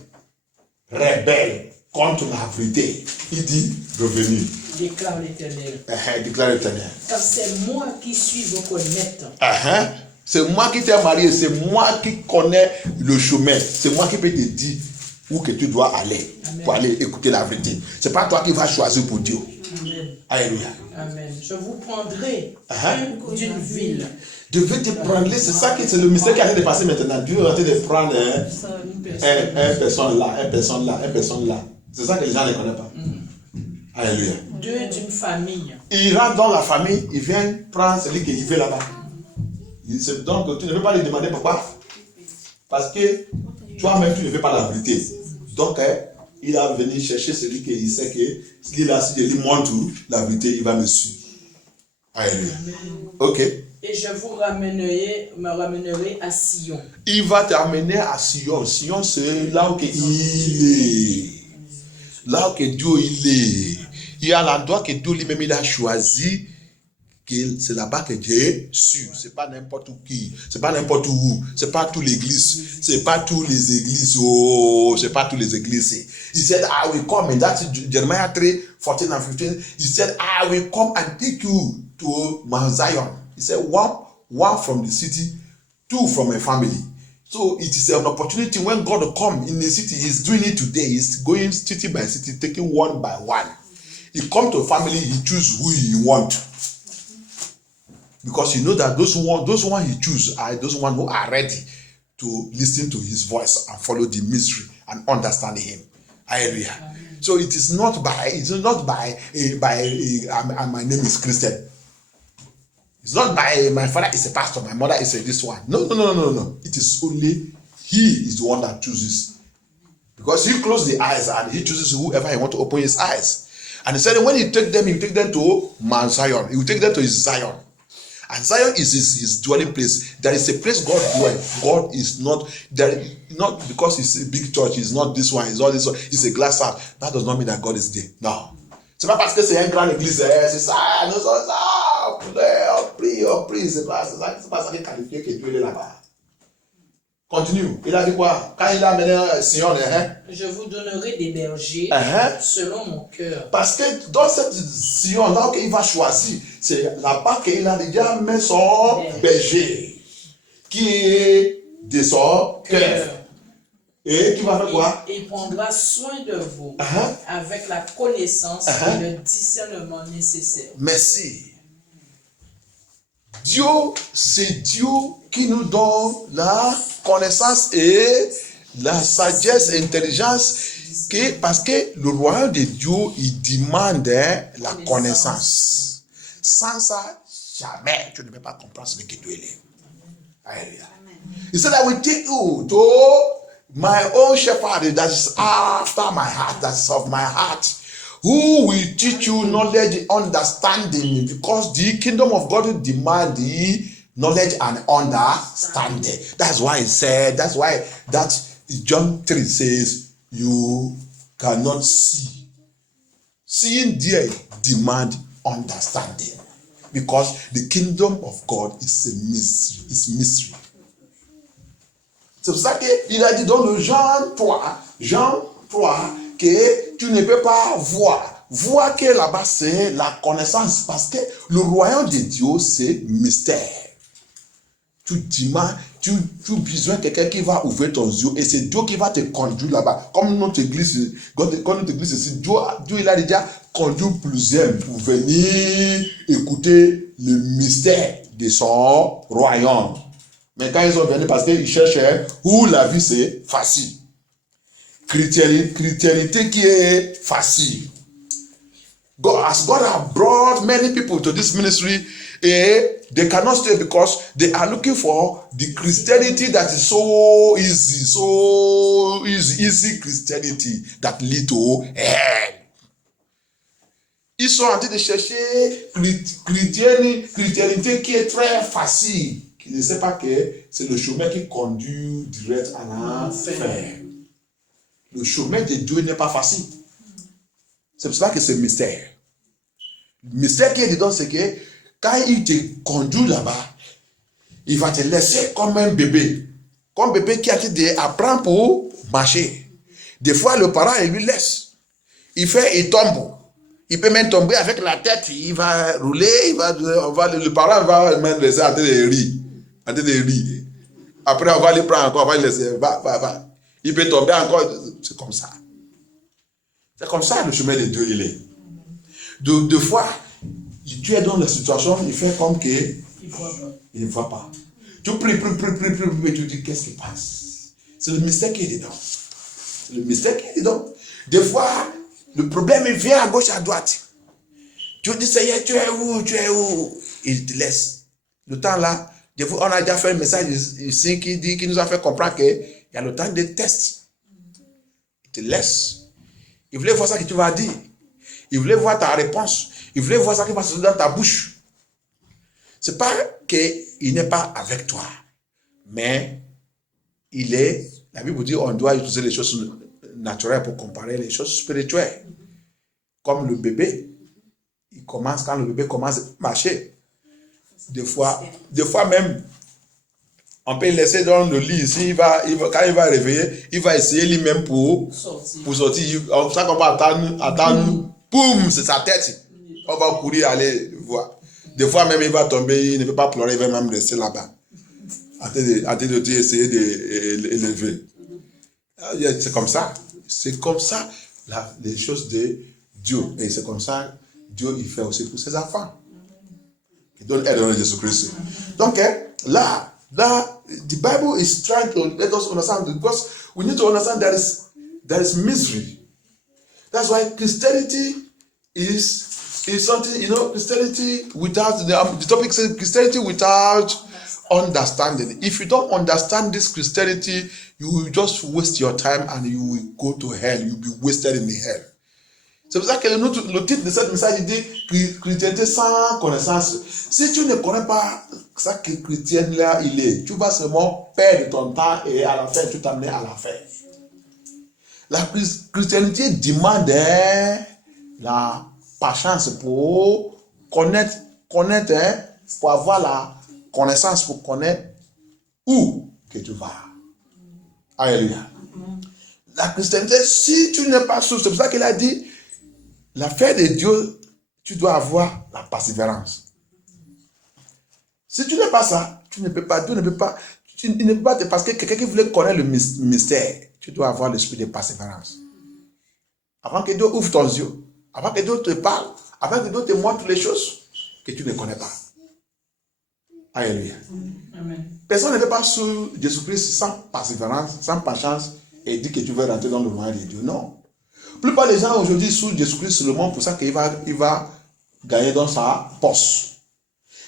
rebelle contre la vérité, il dit revenez. Déclare l'Éternel. Déclare l'Éternel. Car c'est moi qui suis votre maître. C'est moi qui t'ai marié, c'est moi qui connais le chemin, c'est moi qui peux te dire où que tu dois aller. Amen. Pour aller écouter la vérité. C'est pas toi qui vas choisir pour Dieu. Amen. Alléluia. Amen. Je vous prendrai d'une ville. Dieu veut te prendre, c'est ça qui c'est le mystère qui a été passé maintenant. Dieu est en train de prendre une personne là. C'est ça que les gens ne connaissent pas. Alléluia. Deux d'une famille. Il rentre dans la famille, il vient prendre celui qui veut là-bas. Donc tu ne veux pas lui demander pourquoi. Parce que toi-même tu ne veux pas la vérité. Donc il a venu chercher celui qui sait que s'il lui montre la vérité, il va me suivre. Alléluia. Ok. Et je vous me ramènerai à Sion. Il va t'amener à Sion. Sion, c'est là où il est. Là où Dieu il est. Il y a l'endroit que Dieu lui-même il a choisi. C'est là-bas que Dieu est sûr. C'est pas n'importe qui. C'est pas n'importe où. C'est pas toutes les églises. C'est pas toutes les églises. Oh, c'est pas toutes les églises. He said, I will come. And that's Jeremiah 3, 14 and 15. He said, I will come and take you to Mount Zion. He said, one from the city, two from a family. So it is an opportunity when God comes in the city. He's doing it today. He's going city by city, taking one by one. He comes to a family, he chooses who he wants. Because you know that those one he chooses are those one who are ready to listen to his voice and follow the mystery and understand him. Hallelujah. So it is not by my name is Christian. It's not by my father is a pastor, my mother is a this one. No. It is only he is the one that chooses. Because he closed the eyes and he chooses whoever he wants to open his eyes. And he said when he take them to Mount Zion. He will take them to his Zion. And Zion is his dwelling place. There is a place God dwells. God is not there, not because it's a big church, it's not this one, it's not this one, it's a glass house. That does not mean that God is there. No. C'est pas parce que c'est une grande église, c'est ça, nous sommes ça, on prie, c'est pas ça qui qualifie que Dieu est là-bas. Continue. Il a dit quoi? Quand il a amené Sion, je vous donnerai des bergers selon mon cœur. Parce que dans cette Sion, là qu'il va choisir, c'est là-bas qu'il a déjà mis son berger, qui est de son cœur. Et qui va faire quoi? Il prendra soin de vous avec la connaissance et le discernement nécessaire. Merci. Dieu, c'est Dieu qui nous donne la connaissance et la sagesse et l'intelligence parce que le royaume de Dieu, il demande la connaissance. Sans ça, jamais tu ne peux pas comprendre ce que Dieu est. Alléluia. He said, I will take you to my own shepherd that is after my heart, that's of my heart. Who will teach you knowledge, understanding, because the kingdom of God demands the knowledge and understanding. That's why it said, that's why that John 3 says, you cannot see. Seeing there demand understanding. Because the kingdom of God is a mystery. It's mystery. C'est pour ça qu'il a dit dans le Jean 3, que tu ne peux pas voir. Voir que là-bas, c'est la connaissance. Parce que le royaume de Dieu, c'est mystère. Tu as besoin de quelqu'un qui va ouvrir ton yeux et c'est Dieu qui va te conduire là-bas. Comme notre église, quand notre église ici, Dieu il a déjà conduit plusieurs pour venir écouter le mystère de son royaume. Mais quand ils sont venus, parce qu'ils cherchaient où la vie c'est facile. Chrétienté qui est facile. As God has brought many people to this ministry, they cannot stay because they are looking for the Christianity that is so easy Christianity that lead to hell. Ils sont en train de chercher chrétienté qui est très facile, qui ne sait pas que c'est le chemin qui conduit direct à l'enfer. Le chemin de Dieu n'est pas facile. C'est pour ça que c'est mystère. Le mystère qui est dedans, c'est que quand il te conduit là-bas, il va te laisser comme un bébé. Comme un bébé qui a été apprendre pour marcher. Des fois, le parent, il lui laisse. Il tombe. Il peut même tomber avec la tête. Il va rouler. Le parent va même laisser en train de rire. Après, on va le prendre encore. On va le laisser. Va. Il peut tomber encore. C'est comme ça. C'est comme ça le chemin de Dieu, il est. Deux fois, tu es dans la situation, il fait comme que il ne voit pas. Tu pries, tu dis qu'est-ce qui passe? C'est le mystère qui est dedans. C'est le mystère qui est dedans. Des fois, le problème il vient à gauche, à droite. Tu dis, Seigneur, tu es où? Il te laisse. Le temps là, des fois, on a déjà fait un message ici qui nous a fait comprendre qu'il y a le temps des tests. Il te laisse. Il voulait voir ça que tu vas dire. Il voulait voir ta réponse. Il voulait voir ça qui va se dans ta bouche. C'est pas qu'il n'est pas avec toi. Mais il est, la Bible dit, on doit utiliser les choses naturelles pour comparer les choses spirituelles. Comme le bébé, quand le bébé commence à marcher, des fois même, on peut le laisser dans le lit ici, quand il va réveiller, il va essayer lui-même pour sortir. Ça qu'on va attendre, boum, c'est sa tête. On va courir, aller voir. Des fois même, il va tomber, il ne peut pas pleurer, il va même rester là-bas. En train de essayer de l'élever. C'est comme ça. C'est comme ça les choses de Dieu. Et c'est comme ça Dieu il fait aussi pour ses enfants. Il donne aide à Jésus-Christ. Donc là, the Bible is trying to let us understand, because we need to understand there is misery. That's why Christianity is something, Christianity without, the topic says Christianity without understanding. If you don't understand this Christianity, you will just waste your time and you will go to hell. You will be wasted in the hell. C'est pour ça que le titre de cette message dit Chrétienté sans connaissance. Si tu ne connais pas ça que chrétien là il est, tu vas seulement perdre ton temps et à la fin tu t'amener à l'enfer. La chrétienté demande la patience pour connaître, pour avoir la connaissance, pour connaître où que tu vas. Alléluia. La chrétienté, si tu n'es pas sûr, c'est pour ça qu'il a dit, l'affaire de Dieu, tu dois avoir la persévérance. Si tu n'es pas ça, tu ne peux pas, Dieu ne peut pas, il ne peut pas, parce que quelqu'un qui voulait connaître le mystère, tu dois avoir l'esprit de persévérance. Avant que Dieu ouvre ton yeux, avant que Dieu te parle, avant que Dieu te montre les choses que tu ne connais pas. Alléluia. Amen. Personne ne peut pas sur Jésus-Christ sans persévérance, sans patience, et dire que tu veux rentrer dans le royaume de Dieu. Non. La plupart des gens aujourd'hui sous Jésus-Christ seulement pour ça qu'il va gagner dans sa poche.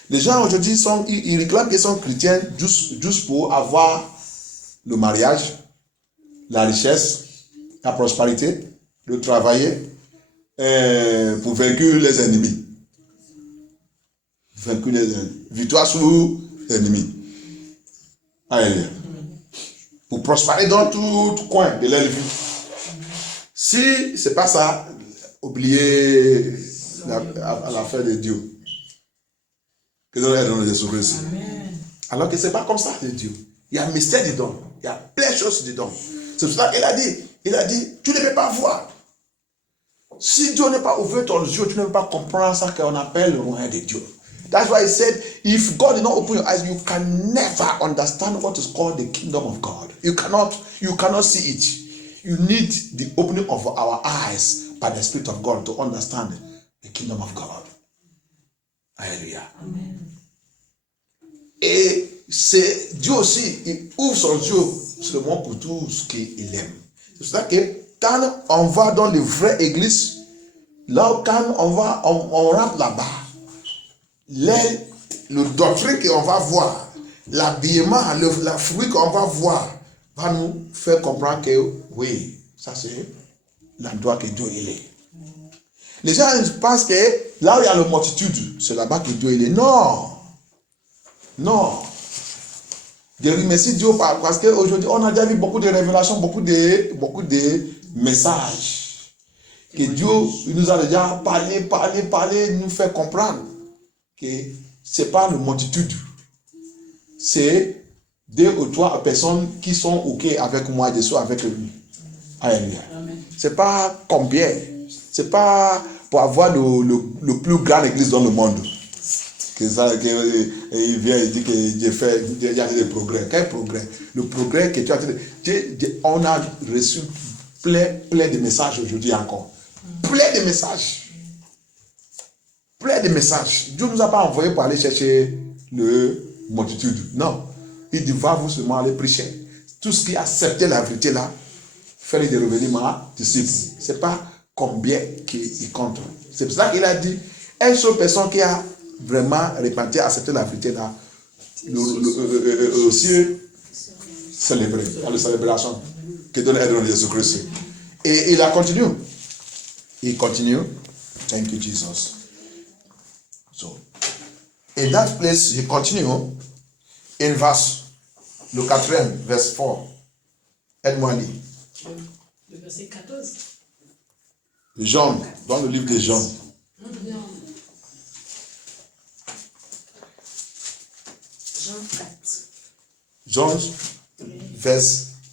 Les gens aujourd'hui ils réclament qu'ils sont chrétiens juste pour avoir le mariage, la richesse, la prospérité, le travailler, pour vaincre les ennemis. Vaincre les ennemis. Victoire sur les ennemis. Alléluia. Pour prospérer dans tout coin de leur vie. Si ce n'est pas ça, oubliez l'affaire de Dieu. Que Dieu aide dans Jésus-Christ. Alors que ce n'est pas comme ça de Dieu. Il y a un mystère dedans. Il y a plein de choses dedans. C'est pour ça qu'il a dit, tu ne peux pas voir. si Dieu n'est pas ouvert ton yeux, tu ne peux pas comprendre ça qu'on appelle le royaume de Dieu. That's why he said, if God did not open your eyes, you can never understand what is called the kingdom of God. You cannot see it. You need the opening of our eyes by the Spirit of God to understand the kingdom of God. Alléluia. Amen. Et c'est Dieu aussi, il ouvre son yeux seulement pour tout ce qu'il aime. C'est pour ça que quand on va dans les vraies églises, là quand on rentre là-bas, le doctrine qu'on va voir, l'habillement, la fruit qu'on va voir, va nous faire comprendre que oui, ça c'est l'endroit que Dieu il est. Les gens pensent que là où il y a la multitude, c'est là-bas que Dieu il est. Non. Je remercie Dieu parce qu'aujourd'hui, on a déjà vu beaucoup de révélations, beaucoup de messages. Que Dieu nous a déjà parlé, nous fait comprendre que ce n'est pas la multitude. C'est 2 ou 3 personnes qui sont OK avec moi, je suis avec lui. Alléluia. Ce n'est pas combien. Ce n'est pas pour avoir le plus grand église dans le monde. Il vient et dit que il y a des progrès. Quel progrès? Le progrès que tu as dit. On a reçu plein de messages aujourd'hui encore. Plein de messages. Dieu ne nous a pas envoyé pour aller chercher le multitude. Non. Il dit, va vous seulement aller prêcher. Tout ce qui accepte la vérité là, fais-les devenir ma disciple. Ce n'est pas combien il compte. C'est pour ça qu'il a dit, une seule personne qui a vraiment repenti, accepté la vérité là, le ciel célébré, dans la célébration que donne l'aide de Jésus-Christ. Et il a continué. Il continue. Thank you, Jesus. So, in that place, he continue in verse, le 4e, verse 4. Aide-moi à lire. Le verset 14. Jean, dans le livre de Jean.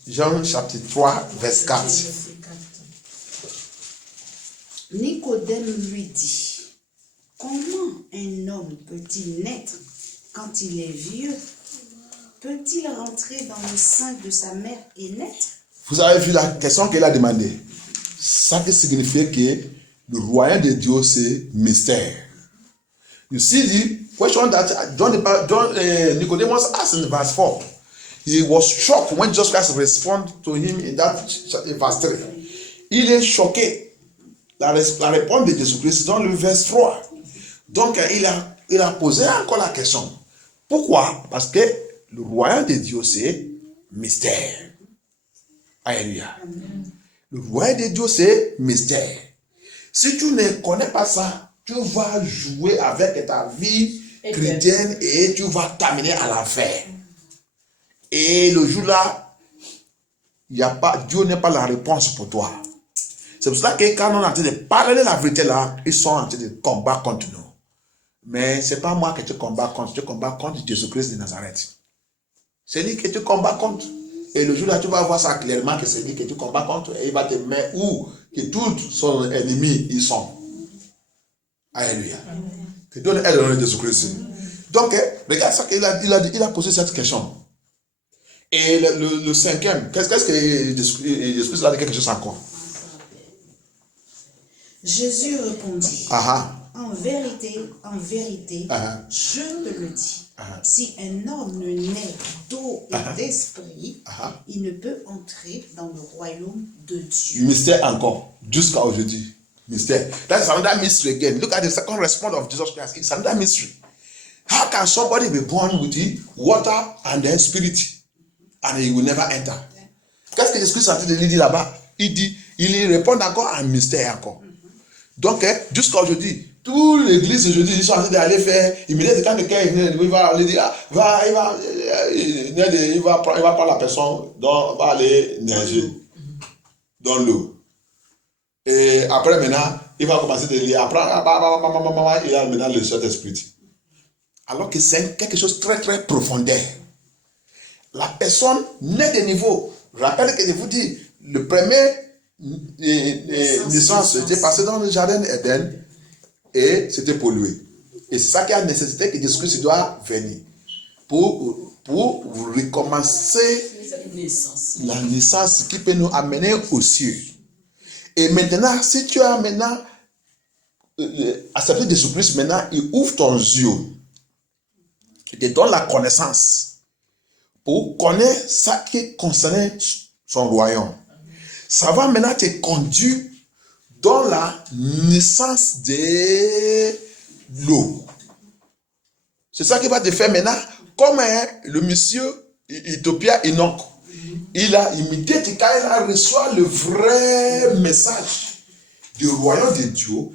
Jean chapitre 3, verset 4. Nicodème lui dit, comment un homme peut-il naître quand il est vieux? Peut-il rentrer dans le sein de sa mère et naître? Vous avez vu la question qu'elle a demandée. Ça qui signifie que le royaume de Dieu, c'est mystère. You see the question that Nicodemus asked in verse 4. He was shocked when Jesus Christ responded to him in verse 3. Il est choqué. La réponse de Jésus-Christ dans le verse 3. Donc, il a posé encore la question. Pourquoi? Parce que le royaume de Dieu, c'est mystère. Alléluia. Le royaume de Dieu, c'est mystère. Si tu ne connais pas ça, tu vas jouer avec ta vie chrétienne et tu vas t'amener à l'enfer. Et le jour-là, Dieu n'est pas la réponse pour toi. C'est pour cela que quand on est en train de parler de la vérité là, ils sont en train de combattre contre nous. Mais ce n'est pas moi que tu combats contre Jésus-Christ de Nazareth. C'est lui que tu combats contre. Et le jour-là, tu vas voir ça clairement que c'est lui que tu combats contre. Et il va te mettre où que tous son ennemis ils sont. Alléluia. Que Dieu aide au nom de Jésus-Christ. Donc, regarde ça qu'il il a posé cette question. Et le 5e, qu'est-ce que Jésus-Christ a dit quelque chose encore? Jésus répondit, en vérité, je te le dis, si un homme ne naît d'eau et d'esprit, il ne peut entrer dans le royaume de Dieu. Mystère encore, jusqu'à aujourd'hui. Mystère. That's another mystery again. Look at the second response of Jesus Christ. It's another mystery. How can somebody be born with the water and the spirit and he will never enter? Qu'est-ce que Jésus-Christ a dit là-bas? Il répond encore à un mystère encore. Donc, jusqu'à aujourd'hui, toute l'église aujourd'hui, ils sont en train d'aller faire, immédiatement, quand quelqu'un il va aller dire, il va prendre la personne, donc, va aller nager dans l'eau. Et après, maintenant, il va commencer de lire. Après, il a maintenant le Saint-Esprit. Alors que c'est quelque chose de très, très profondeur. La personne naît de niveau. Je rappelle que je vous dis, le premier naissance était passée dans le jardin d'Éden et c'était pollué. Et c'est ça qui a nécessité que Jésus-Christ doit venir pour recommencer la naissance qui peut nous amener aux cieux. Et maintenant, si tu as maintenant accepté Jésus-Christ, maintenant, il ouvre ton yeux. Il te donne la connaissance pour connaître ça qui concerne son royaume. Ça va maintenant te conduire dans la naissance de l'eau. C'est ça qui va te faire maintenant, comme le monsieur Ethiopien Enoch. Il a imité, quand il reçoit le vrai message du royaume de Dieu,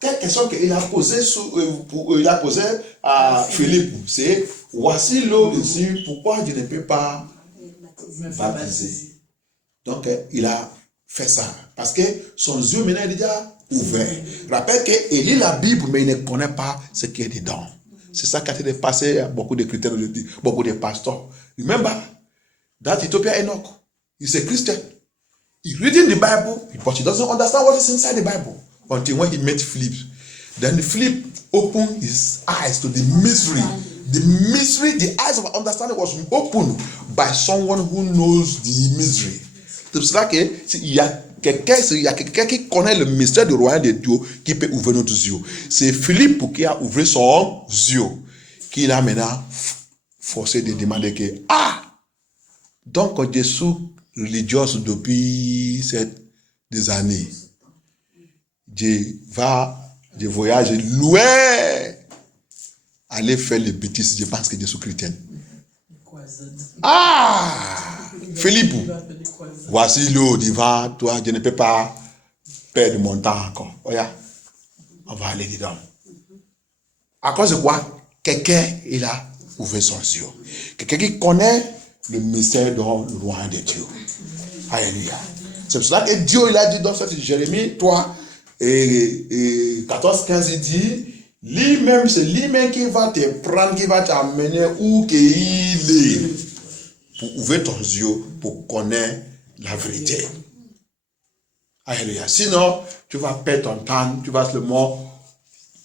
quelle question qu'il a posée à Philippe, c'est voici l'eau ici, pourquoi je ne peux pas baptiser? Donc il a fait ça parce que son yeux maintenant est déjà ouvert. Rappelle qu'il lit la Bible mais il ne connaît pas ce qui est dedans. C'est ça qui a été passé à beaucoup de chrétiens, beaucoup de pasteurs. Remember that Ethiopian Enoch is a Christian. He reading the Bible, but he doesn't understand what is inside the Bible until when he met Philip. Then Philip opened his eyes to the mystery. The mystery, the eyes of understanding was opened by someone who knows the mystery. C'est pour cela qu'il y a quelqu'un qui connaît le mystère du royaume de Dieu qui peut ouvrir notre yeux. C'est Philippe qui a ouvert son yeux, qui l'a maintenant forcé de demander que, donc Jésus religieux depuis des années, je voyage loin, aller faire les bêtises, je pense que je suis chrétien. Philippe, voici l'eau devant toi, je ne peux pas perdre mon temps encore. On va aller dedans. À cause de quoi? Quelqu'un, il a ouvert son yeux. Quelqu'un qui connaît le mystère dans le royaume de Dieu. Alléluia. C'est pour cela que Dieu, il a dit dans cette Jérémie 3 et 14, 15, il dit, lui-même, c'est lui-même qui va te prendre, qui va t'amener où qu'il est. Pour ouvrir ton yeux, pour connaître la vérité. Alléluia. Sinon, tu vas perdre ton temps, tu vas seulement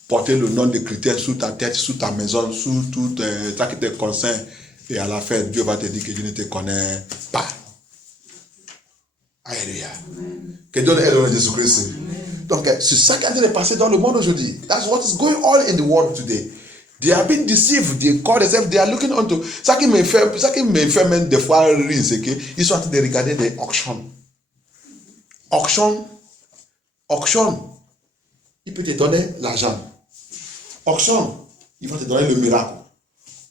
porter le nom de chrétien sous ta tête, sous ta maison, sous tout ça qui te concerne. Et à la fin, Dieu va te dire que je ne te connais pas. Alléluia. Que Dieu aide dans Jésus-Christ. Donc, c'est ça qui est en train de passer dans le monde aujourd'hui. That's what is going on in the world today. They are being deceived. They call themselves, they are looking onto. Ça qui me fait même des fois rire, c'est qu'ils sont en train de regarder des auctions. Auction. Il peut te donner l'argent. Auction, il va te donner le miracle.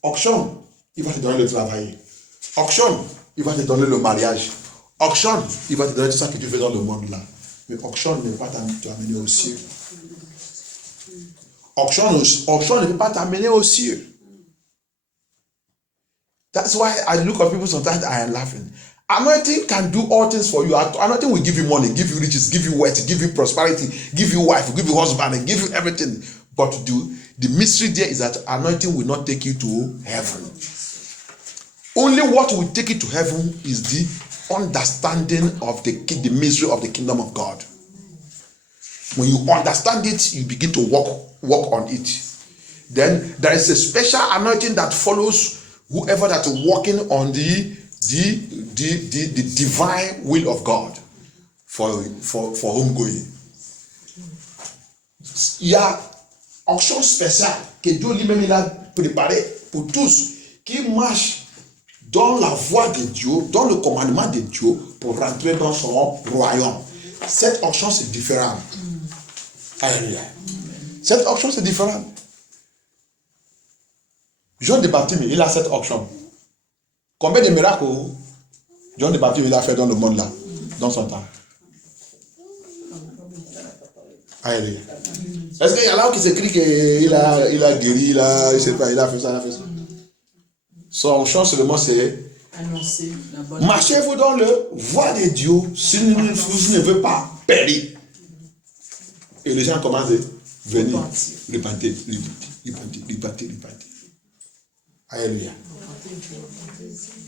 Auction, il va te donner le travail. Auction, il va te donner le mariage. Auction, il va te donner tout ça que tu fais dans le monde là. Mais auction ne peut pas t'amener au ciel. Auction ne peut pas t'amener au ciel. That's why I look at people sometimes I am laughing. Anointing can do all things for you. Anointing will give you money, give you riches, give you wealth, give you prosperity, give you wife, give you husband, and give you everything. But the mystery there is that anointing will not take you to heaven. Only what will take you to heaven is the understanding of the mystery of the kingdom of God. When you understand it, you begin to walk on it. Then there is a special anointing that follows whoever that is walking on the divine will of God for homegoing. Il y a une chose spéciale que Dieu lui-même il a préparée pour tous qui marchent dans la voie de Dieu, dans le commandement de Dieu pour rentrer dans son royaume. Cette option c'est différent. Alléluia. Cette option c'est différent. Jean de Baptiste, il a cette option. Combien de miracles Jean de Baptiste il a fait dans le monde là, dans son temps? Alléluia. Est-ce qu'il y a là qui s'écrit qu'il a guéri, il a fait ça, Son option seulement c'est annoncer la bonne. Marchez-vous dans le voie de Dieu si vous ne voulez pas périr. Et les gens commencent à venir repentir. Alléluia.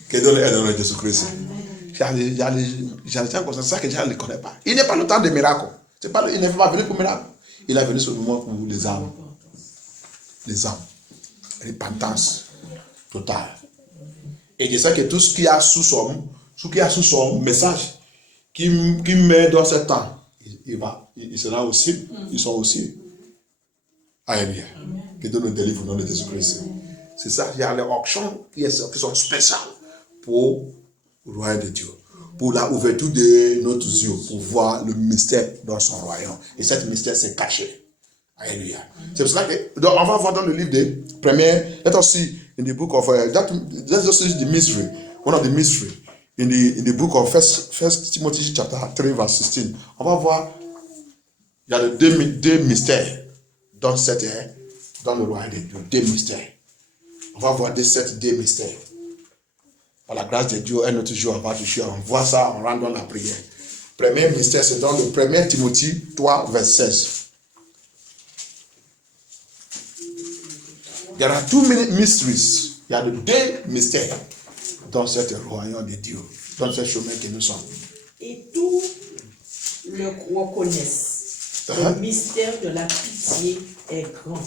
Que Dieu aide dans Jésus-Christ. il y a des gens comme ça que les gens ne les connaissent pas. Il n'est pas le temps des miracles. Il n'est pas venu pour miracle. Il est venu seulement pour les âmes. Les âmes. Repentance totale. Et je sais que tout ce qu'il y a sous son message, qui met dans ce temps, il sera aussi, ils sont aussi. Alléluia. Que Dieu nous délivre au nom de Jésus-Christ. C'est ça, il y a les auctions qui sont spéciales pour le royaume de Dieu. Pour la ouverture de notre yeux, pour voir le mystère dans son royaume. Et cet mystère s'est caché. Alléluia. C'est pour cela que, donc on va voir dans le livre des premiers, let us see in the book of, that's just the mystery, one of the mystery, in the book of First Timothy chapter 3 verse 16. On va voir, il y a deux mystères dans le royaume de Dieu, deux mystères. On va voir deux mystères. Par la grâce de Dieu, un autre jour, on va toucher, on voit ça, on rentre dans la prière. Premier mystère, c'est dans le 1 Timothée 3, verset 16. There are two mysteries. Il y a deux mystères dans ce royaume de Dieu, dans ce chemin que nous sommes. Et tous le reconnaissent. Le mystère de la pitié est grand.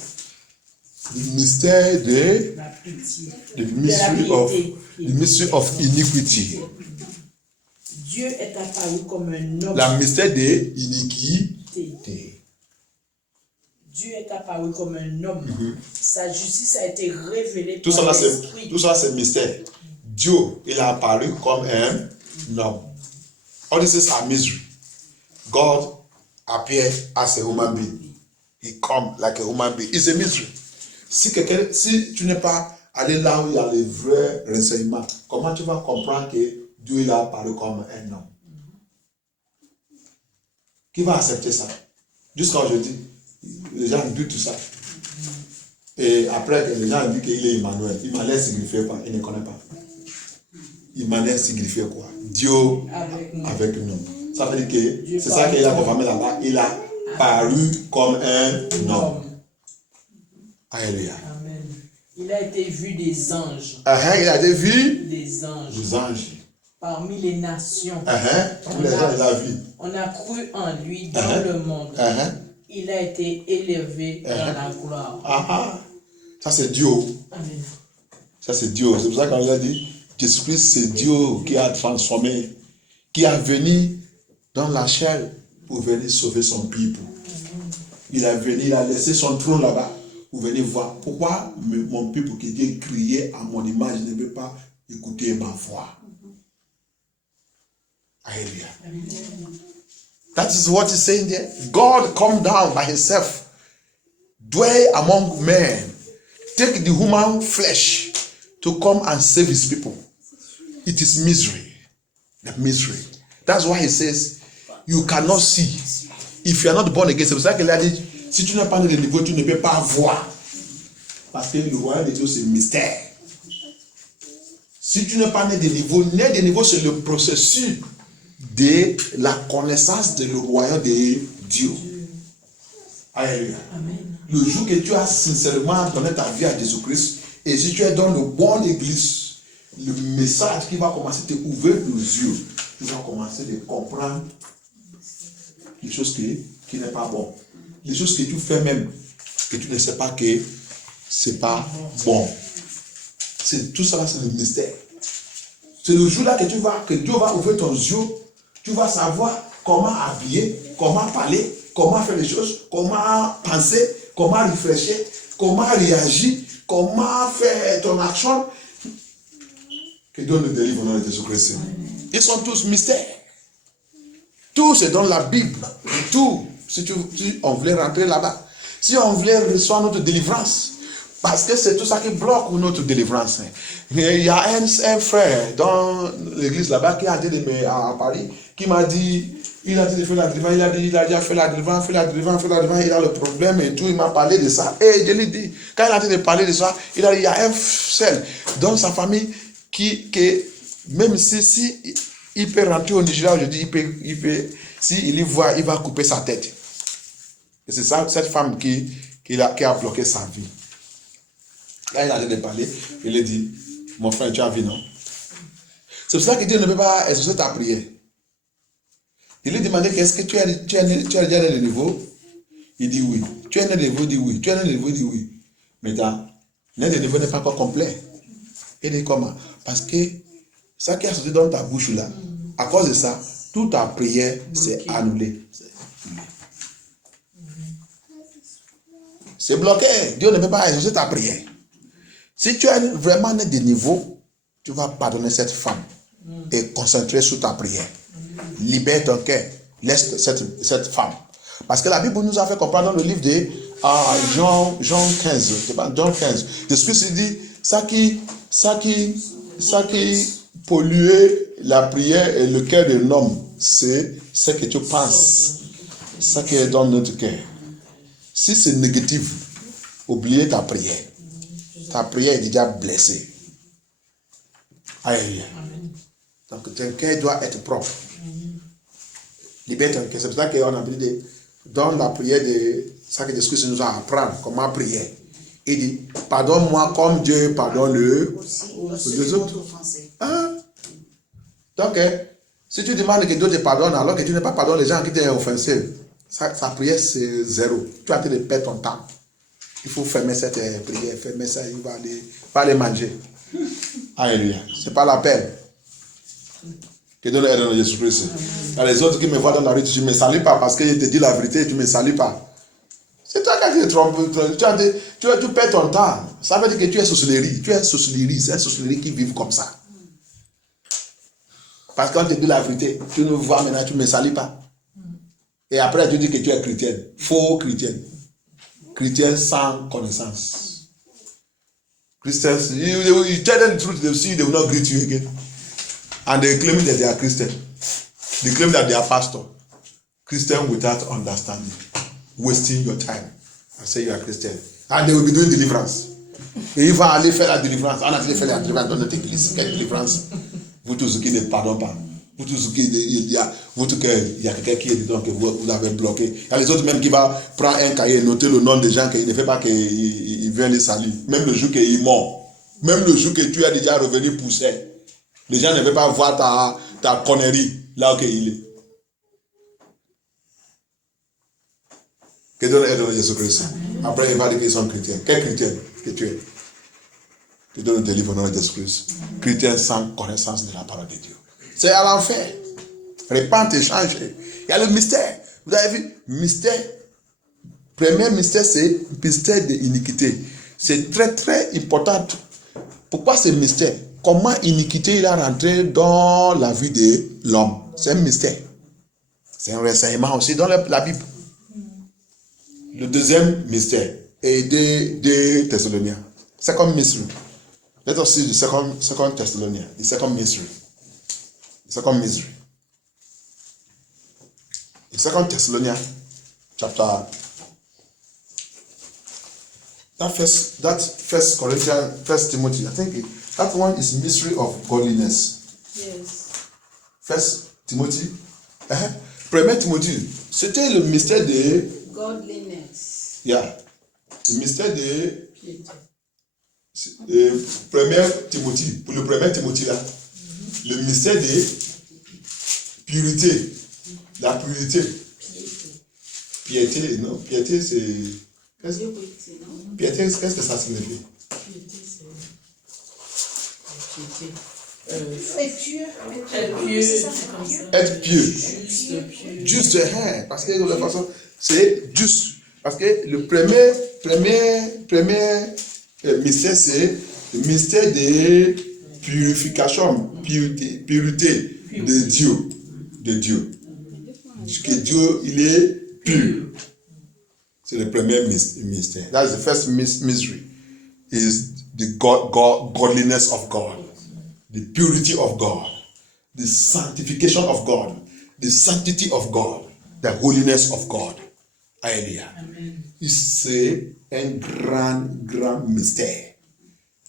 Le mystère de la pitié. The mystery of iniquity. Dieu est apparu comme un homme. La mystère de iniquité. Dieu est apparu comme un homme. Sa justice a été révélée Tout par ça, l'esprit. tout ça, c'est mystère. Dieu, il a apparu comme un homme. All this is a mystery. God appeared as a human being. He come like a human being. It's a mystery. Si tu n'es pas allé là où il y a les vrais renseignements, comment tu vas comprendre que Dieu il a apparu comme un homme? Qui va accepter ça? Jusqu'à aujourd'hui, les gens doutent tout ça. Et après que les gens disent qu'il est Emmanuel, Emmanuel signifie quoi? Il ne connaît pas. Emmanuel signifie quoi? Dieu avec nous. Ça veut dire que c'est ça qu'il a confirmé là-bas. Il a paru comme un homme. Alléluia. Amen. Il a été vu des anges. Il a été vu des anges. Des anges. Parmi les nations. Tous les gens, il a vu. On a cru en lui dans le monde. Il a été élevé dans la gloire. Ça c'est Dieu. Amen. Ça c'est Dieu. C'est pour ça qu'on a dit, Jésus-Christ c'est Dieu qui a transformé, qui a venu dans la chair pour venir sauver son peuple. Il a venu, il a laissé son trône là-bas pour venir voir pourquoi mon peuple qui vient crier à mon image ne veut pas écouter ma voix. Alléluia. That is what he's saying there. God come down by himself, dwell among men, take the human flesh to come and save his people. It is misery. The misery. That's why he says, you cannot see. If you are not born again, c'est pour ça qu'il a dit, si tu n'as pas de niveau, tu ne peux pas voir. Parce que le royaume de Dieu, c'est mystère. Si tu n'es pas né de niveau, c'est le processus de la connaissance de le royaume de Dieu. Alléluia. Le jour que tu as sincèrement donné ta vie à Jésus-Christ, et si tu es dans le bon église, le message qui va commencer à t'ouvrir les yeux, tu vas commencer à comprendre les choses qui n'est pas bon. Les choses que tu fais même, que tu ne sais pas que c'est pas bon. C'est tout ça, c'est le mystère. C'est le jour là que Dieu va ouvrir ton yeux. Tu vas savoir comment habiller, comment parler, comment faire les choses, comment penser, comment réfléchir, comment réagir, comment faire ton action. Que Dieu nous délivre au nom de Jésus-Christ. Ils sont tous mystères. Tout c'est dans la Bible. Tout. Si on voulait rentrer là-bas. Si on voulait recevoir notre délivrance. Parce que c'est tout ça qui bloque notre délivrance. Il y a un frère dans l'église là-bas qui a dit à Paris, qui m'a dit, il a dit de faire la délivrance, il a déjà fait la délivrance, il a le problème et tout, il m'a parlé de ça. Et je lui dis, quand il a dit de parler de ça, il a dit, il y a un seul dans sa famille qui même si il peut rentrer au Nigeria aujourd'hui, il peut, s'il y voit, il va couper sa tête. Et c'est ça, cette femme qui a bloqué sa vie. Là, il a dit de parler, il a dit, mon frère, tu as vu, non? C'est pour ça que Dieu ne peut pas exaucer ta prière. Il lui demandait qu'est-ce que tu as déjà le niveau. Il dit oui. Tu as un niveau, il dit oui. Tu as un niveau, il dit oui. Maintenant, le niveau n'est pas encore complet. Il dit comment? Parce que ça qui a sorti dans ta bouche là, à cause de ça, toute ta prière s'est annulée. C'est bloqué. Dieu ne peut pas exaucer ta prière. Si tu as vraiment des niveaux, tu vas pardonner cette femme et concentrer sur ta prière. Libère ton cœur. Laisse cette femme. Parce que la Bible nous a fait comprendre dans le livre de Jean 15. Jean 15. Jésus dit, ça qui polluait la prière et le cœur de l'homme, c'est ce que tu penses. Ça qui est dans notre cœur. Si c'est négatif, oubliez ta prière. Ta prière est déjà blessée. Alléluia. Donc ton cœur doit être propre. Libère ton cœur. C'est pour ça qu'on a dit dans la prière de ça que Jésus nous a apprendre comment prier. Il dit, pardonne-moi comme Dieu pardonne les autres. Hein? Donc, si tu demandes que Dieu te pardonne alors que tu n'as pas pardonné les gens qui t'ont offensé, sa prière c'est zéro. Tu as en train de perdre ton temps. Il faut fermer cette prière, fermer ça, il va aller manger. Alléluia. C'est pas la peine. Que Dieu nous aide dans Jésus-Christ. Il y a les autres qui me voient dans la rue, tu ne me salues pas parce que je te dis la vérité, tu ne me salues pas. C'est toi qui te trompes. Tu perds ton temps. Ça veut dire que tu es sorcellerie. Tu es sorcellerie. C'est un sorcellerie qui vit comme ça. Parce qu'on te dit la vérité, tu nous vois maintenant, tu ne me salues pas. Et après, tu dis que tu es chrétienne. Faux chrétienne. Chrétienne sans connaissance. Christians, you tell them the truth, they see they will not greet you again. And they claim that they are Christian. They claim that they are pastor. Christian without understanding. Wasting your time. And say you are Christian. And they will be doing deliverance. Et ils vont aller faire la délivrance. On a fait la délivrance dans notre église. Quelle délivrance? Vous tous qui ne pardonnez pas. Vous tous qui il y a quelqu'un qui est dedans que vous avez bloqué. Il y a les autres même qui vont prendre un cahier et noter le nom des gens qu'il ne fait pas qu'il vient les saluer. Même le jour qu'il est mort. Même le jour que tu es déjà revenu pousser. Les gens ne veulent pas voir ta connerie là où il est. Que Dieu nous aide dans Jésus-Christ. Après, il va dire qu'ils sont chrétiens. Quel chrétien que tu es? Que Dieu nous délivre dans Jésus-Christ. Chrétien sans connaissance de la parole de Dieu. C'est à l'enfer. Répandre et changer. Il y a le mystère. Vous avez vu? Mystère. Premier mystère, c'est le mystère de l'iniquité. C'est très très important. Pourquoi c'est mystère? Comment iniquité il a rentré dans la vie de l'homme? C'est un mystère. C'est un renseignement aussi dans la Bible. Le deuxième mystère est de Thessaloniens. Second mystery. Let us see the second Thessalonians. The second mystery. The second mystery. The second Thessalonians chapter. That first Corinthians, First Timothy. I think that one is mystery of godliness. Yes. First Timothy. Premier Timothy. C'était le mystère de Godliness. Yeah. Le mystère de premier Timothy. Pour le premier Timothy là. Le mystère de pureté. La pureté. Piété, non? Piété, c'est. Piété, qu'est-ce que ça signifie? Être pieux. Juste. Parce que de la façon, c'est juste. Parce que le premier mystère, c'est le mystère de purification, pureté de Dieu. Que Dieu, il est pur. C'est le premier mystère. That's the first mystery. Is the godliness of God. The purity of God. The sanctification of God. The sanctity of God. The holiness of God. Alléluia. C'est un grand mystère.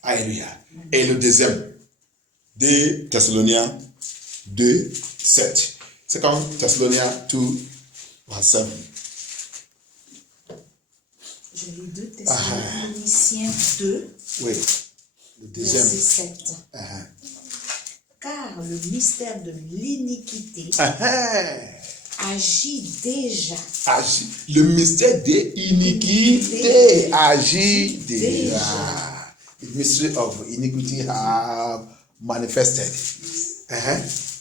Alléluia. Et le deuxième, de Thessaloniens 2, 7. Second Thessalonians 2, verse 7. Je lis 2 Thessaloniciens 2, Oui. Le deuxième. verset 7. car le mystère de l'iniquité agit déjà. Le mystère de l'iniquité agit déjà. The mystery of iniquity have manifested.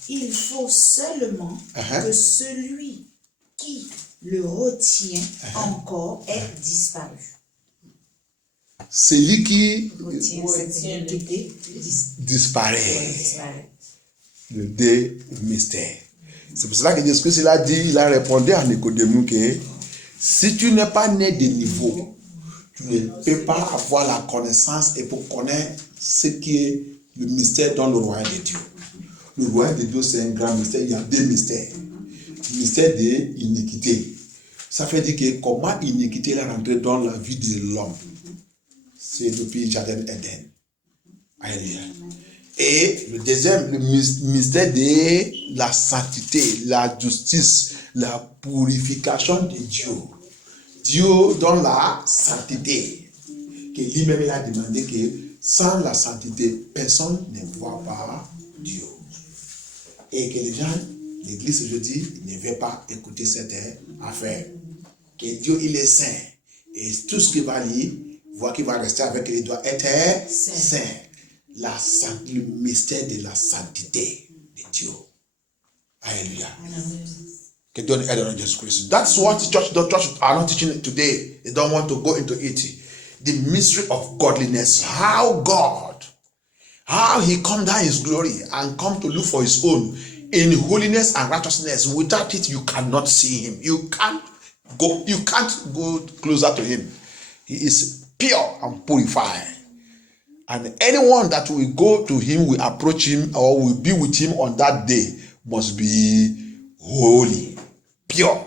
Il faut seulement que celui qui le retient encore ait disparu. Celui qui retient disparaît. Le deux mystères. C'est pour cela que Jésus-Christ il a dit, il a répondu à Nicodème que si tu n'es pas né de niveau, tu ne peux pas avoir la connaissance et pour connaître ce qui est le mystère dans le royaume de Dieu. Le royaume de Dieu, c'est un grand mystère. Il y a deux mystères. Le mystère de l'iniquité. Ça fait dire que comment l'iniquité est rentrée dans la vie de l'homme. C'est depuis le jardin d'Éden. Alléluia. Et le deuxième, le mystère de la sainteté, la justice, la purification de Dieu. Dieu dans la sainteté. Que lui-même il a demandé que sans la sainteté, personne ne voit pas Dieu. Et que les gens, l'église aujourd'hui, ne veut pas écouter cette affaire. Que Dieu, il est saint. Et tout ce qu'il va lire, voit qu'il va rester avec lui, il doit être saint. Le mystère de la sainteté de Dieu. Alléluia. Que Dieu aide en Jésus Christ. That's what the church are not teaching today. They don't want to go into it. The mystery of godliness. How he come down his glory and come to look for his own in holiness and righteousness. Without it, you cannot see him. You can't go closer to him. He is pure and purified. And anyone that will go to him, will approach him, or will be with him on that day must be holy, pure,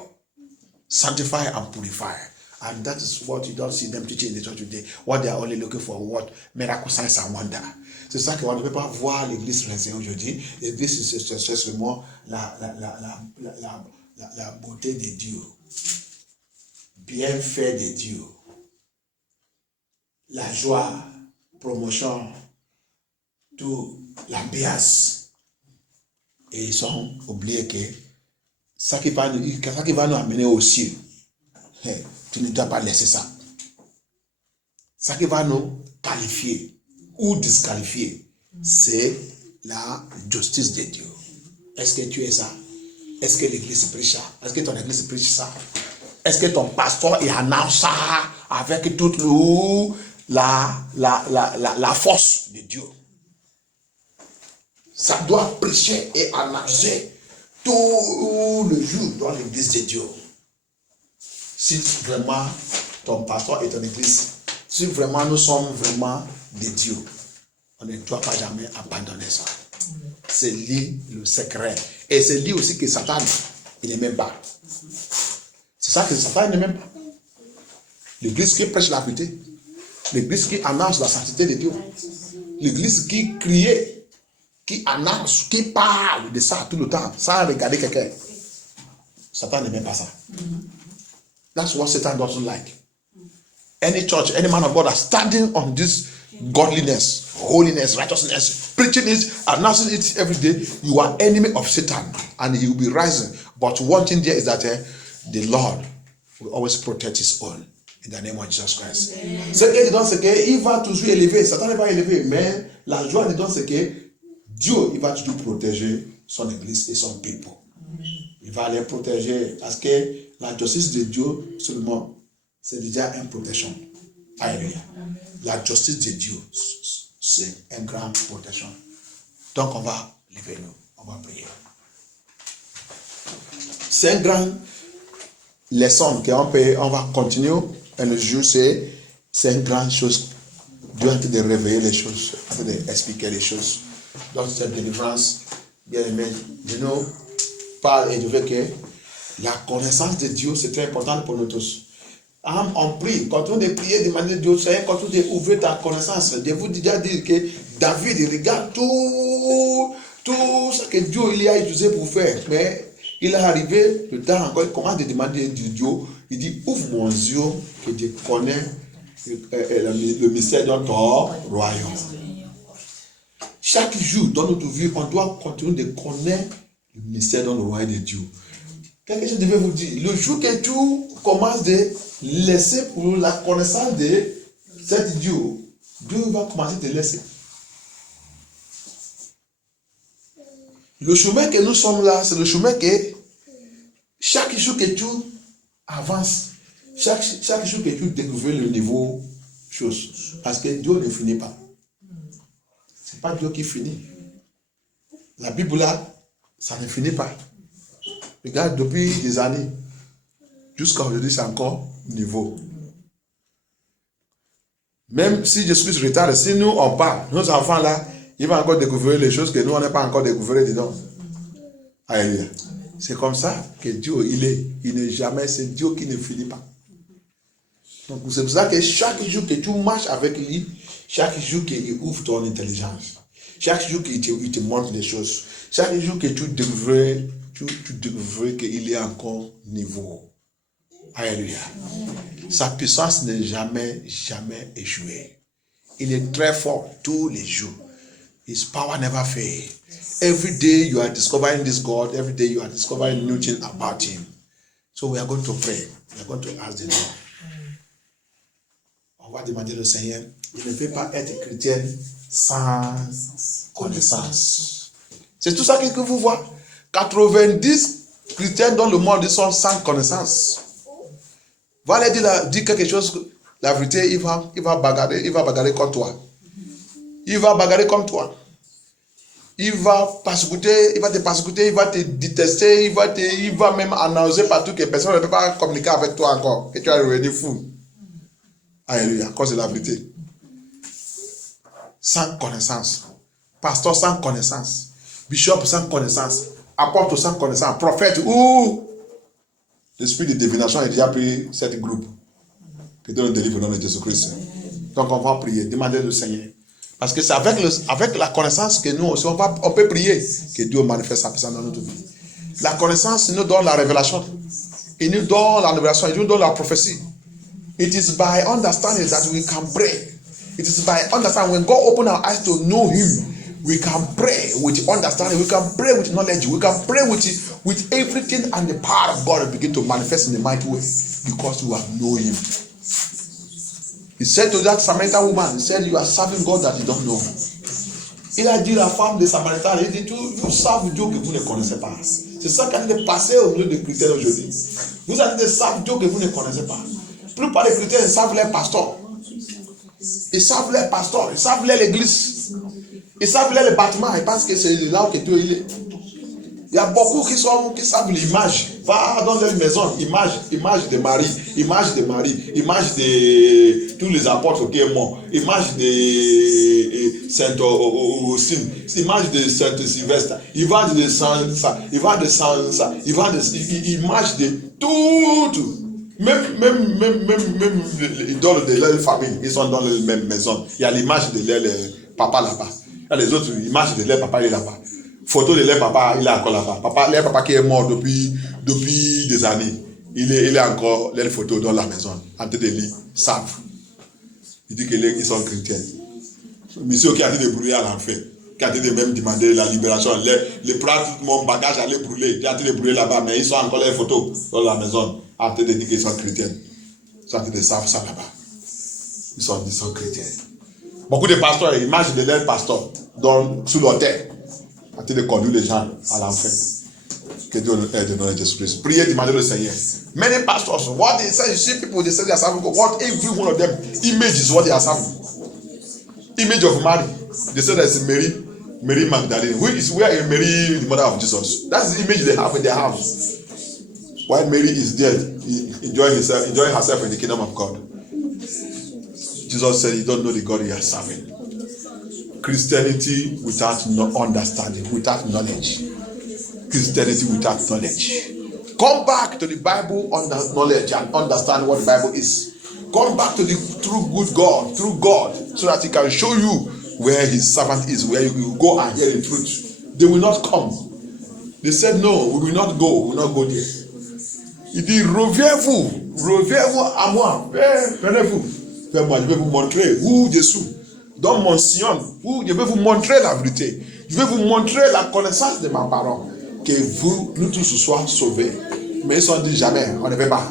sanctified and purified. And that is what you don't see them teaching in the church today. What they are only looking for, what? Miracle, signs and wonder. C'est ça que on ne peut pas voir l'église chrétienne aujourd'hui. L'église, c'est seulement la beauté de Dieu, bienfait de Dieu, la joie, promotion, tout, l'ambiance. Et ils ont oublié que ça qui va nous amener au ciel, tu ne dois pas laisser ça. Ça qui va nous qualifier ou disqualifier, c'est la justice de Dieu. Est-ce que tu es ça? Est-ce que l'église prêche ça? Est-ce que ton église prêche ça? Est-ce que ton pasteur y annonce ça avec toute la force de Dieu? Ça doit prêcher et annoncer tout le jour dans l'église de Dieu. Si vraiment ton pasteur est ton église, si vraiment nous sommes vraiment de Dieu, on ne doit pas jamais abandonner ça. C'est lui le secret. Et c'est lui aussi que Satan, il n'aime pas. C'est ça que Satan n'aime pas. L'église qui prêche la vérité. L'église qui annonce la sainteté de Dieu. L'église qui crie, qui annonce, qui parle de ça tout le temps, sans regarder quelqu'un. Satan n'aime pas ça. That's what Satan doesn't like. Any church, any man of God are standing on this godliness, holiness, righteousness, preaching it, announcing it every day. You are enemy of Satan and he will be rising. But one thing there is that the Lord will always protect his own. In the name of Jesus Christ. Ce qu'il donne, c'est qu'il va toujours élever. Satan va élever. Mais la joie de donne, c'est que Dieu, il va toujours protéger son église et son peuple. Il va les protéger. Parce que la justice de Dieu, seulement, c'est déjà une protection. Alléluia. La justice de Dieu, c'est une grande protection. Donc, on va lever nous. On va prier. C'est une grande leçon qu'on va continuer. Et le jour, c'est une grande chose. Dieu est en train de réveiller les choses, en train d'expliquer les choses. Donc, cette délivrance, bien aimé, de nous parle et de dire que la connaissance de Dieu, c'est très important pour nous tous. On prie, continue de prier, demander Dieu, Seigneur, continue d'ouvrir ta connaissance. Je vous déjà dire que David, il regarde tout ce que Dieu il a utilisé pour faire. Mais il est arrivé, le temps encore, il commence à demander de Dieu. Il dit, ouvre mon yeux, que je connais le mystère de ton royaume. Chaque jour dans notre vie, on doit continuer de connaître le mystère dans le royaume de Dieu. Quelque chose que je vais vous dire. Le jour que tu commences de laisser pour la connaissance de cet Dieu, Dieu va commencer à te laisser. Le chemin que nous sommes là, c'est le chemin que chaque jour que tu avances, chaque jour que tu découvres le niveau chose. Parce que Dieu ne finit pas. Ce n'est pas Dieu qui finit. La Bible là, ça ne finit pas. Regarde, depuis des années, jusqu'à aujourd'hui, c'est encore niveau. Même si Jésus-Christ retarde, si nous on parle, nos enfants là, ils vont encore découvrir les choses que nous on n'a pas encore découvert dedans. Alléluia. C'est comme ça que Dieu, il n'est jamais, c'est Dieu qui ne finit pas. Donc c'est pour ça que chaque jour que tu marches avec lui, chaque jour qu'il ouvre ton intelligence, chaque jour qu'il te montre des choses, chaque jour que tu découvres qu'il est encore niveau. Alléluia. Sa puissance n'est jamais échouée. Il est très fort tous les jours. His power never fails. Every day you are discovering this God. Every day you are discovering new things about Him. So we are going to pray. We are going to ask the Lord. On va demander au Seigneur. Il ne peut pas être chrétien sans connaissance. C'est tout ça que vous voyez. 90 chrétiens dans le monde sont sans connaissance. Va aller dire quelque chose, la vérité, il va bagarrer contre toi. Il va bagarrer contre toi. Il va te persécuter, il va te détester, il va même annoncer partout que personne ne peut pas communiquer avec toi encore, que tu es revenu fou. Alléluia, à cause de la vérité. Sans connaissance. Pasteur sans connaissance. Bishop sans connaissance. Apôtre sans connaissance. Prophète ou l'esprit de divination a déjà pris cette groupe. Que Dieu nous délivre au nom de Jésus-Christ. Donc on va prier, demander au Seigneur. Parce que c'est avec la connaissance que nous aussi, on peut prier que Dieu manifeste sa puissance dans notre vie. La connaissance nous donne la révélation. Il nous donne la révélation, il nous donne la prophétie. It is by understanding that we can pray. It is by understanding. When God opens our eyes to know Him, we can pray with understanding. We can pray with knowledge. We can pray with everything, and the power of God will begin to manifest in a mighty way because we have known Him. He said to that Samaritan woman, he said, you are serving God that you don't know. Il a dit à la femme de Samaritain, il dit, vous savez Dieu que vous ne connaissez pas. C'est ça qui a dit de passer au milieu des chrétiens aujourd'hui. Vous avez dit de savoir Dieu que vous ne connaissez pas. La plupart des chrétiens, ils savent les pasteurs. Ils savent les pasteurs, ils savent l'église. Ils savent les bâtiments, ils pensent que c'est là que Dieu il est. Il y a beaucoup qui savent l'image. Va dans leur maison, image de Marie, image de tous les apôtres qui sont morts, image de Saint Augustine, image de Saint Sylvestre, image de Sansa, image de tout. Même les idoles de leur famille, ils sont dans la même maison. Il y a l'image de leur papa là-bas. Il y a les autres images de leur papa, il est là-bas. Photo de leur papa, il est encore là-bas. Leur papa qui est mort depuis des années. Il est encore leur photo dans la maison. En train de lire, savent. Il dit qu'ils sont chrétiens. Monsieur qui a été brûlé à l'enfer, qui a été même demandé la libération. Les prendre tout mon bagage allait brûler. Il a été brûlé là-bas, mais ils sont encore leurs photos dans la maison. En train de dire qu'ils sont chrétiens. Ils sont en train de savoir ça là-bas. Ils sont chrétiens. Beaucoup de pasteurs, l'image de leur pasteur, sous l'autel. En train de conduire les gens à l'enfer. Que Dieu nous aide dans Jésus-Christ. Priez, demandez le Seigneur. Many pastors, what they say, you see people, they say they are serving God. What every one of them image is what they are serving. Image of Mary. They say that it's Mary Magdalene. Where is Mary, the mother of Jesus? That's the image they have in their house. While Mary is dead, enjoying herself in the kingdom of God. Jesus said, you don't know the God you are serving. Christianity without no understanding, without knowledge. Christianity without knowledge. Come back to the Bible under knowledge and understand what the Bible is. Come back to the true good God, through God, so that He can show you where His servant is, where you will go and hear the truth. They will not come. They said, no, we will not go. We will not go there. Il dit, reviens-vous à moi. Venez-vous. Fais-moi, je vais vous montrer où Jésus. dans mon sillon, où je vais vous montrer la vérité. Je vais vous montrer la connaissance de ma parole. Que vous, nous tous, soyons sauvés. Mais ils ont dit jamais, on ne fait pas.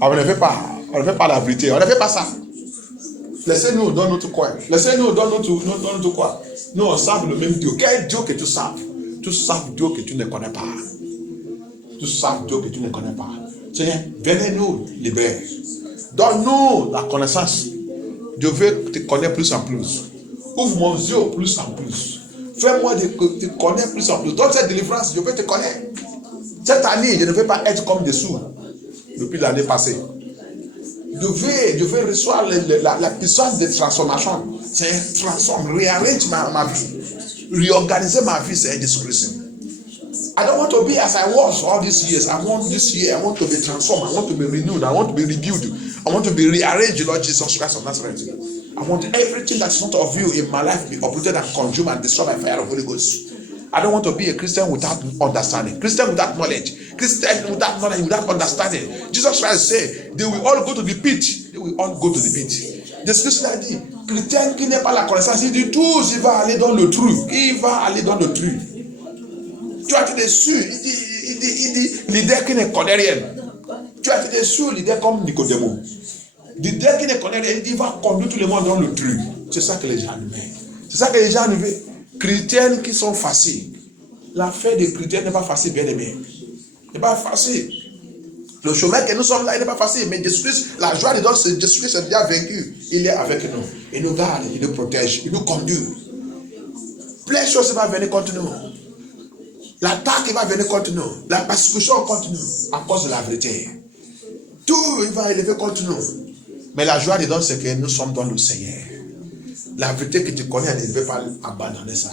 On ne fait pas. On ne fait pas la vérité. On ne fait pas ça. Laissez-nous dans notre coin. Laissez-nous dans notre coin. Nous, on savent le même Dieu. Quel Dieu que tu saves? Tu saves Dieu que tu ne connais pas. Tu saves Dieu que tu ne connais pas. Seigneur, venez nous libérer. Donne-nous la connaissance. Je veux te connaître plus en plus. Ouvre mon yeux plus en plus. Fais-moi te connaître plus en plus. Dans cette délivrance, je veux te connaître. Cette année, je ne veux pas être comme des sourds depuis l'année passée. Je veux recevoir la puissance de transformation. C'est transforme, réarrange ma vie. Réorganiser ma vie, c'est Jésus-Christ. I don't want to be as I was all these years. I want this year, I want to be transformed. I want to be renewed. I want to be rebuilt. I want to be rearranged, Lord Jesus Christ of Nazareth. I want everything that's not of you in my life to be uprooted and consumed and destroyed by fire of the Holy Ghost. I don't want to be a Christian without understanding. Christian without knowledge. Christian without knowledge, without understanding. Jesus Christ said, they will all go to the pit. They will all go to the pit. The scripture a dit, Chrétien qui n'est pas la connaissance, il dit tous, il va aller dans le trou. Il va aller dans le trou. Tu as été déçu. Il dit, l'idée qui ne connaît rien. Tu as été déçu, l'idée comme Nicodemo. L'idée qui ne connaît rien, il va conduire tout le monde dans le trou. C'est ça que les gens veulent. C'est ça que les gens veulent. Chrétiens qui sont faciles. L'affaire des chrétiens n'est pas facile, bien aimé. n'est pas facile. Le chemin que nous sommes là, il n'est pas facile. Mais Jésus-Christ, la joie de Dieu, Jésus-Christ est déjà vaincu. Il est avec nous. Il nous garde, il nous protège, il nous conduit. Plein de choses vont venir contre nous. L'attaque va venir contre nous. La persécution contre nous. À cause de la vérité. Tout il va élever contre nous. Mais la joie de Dieu, c'est que nous sommes dans le Seigneur. La vérité que tu connais, elle ne veut pas abandonner ça.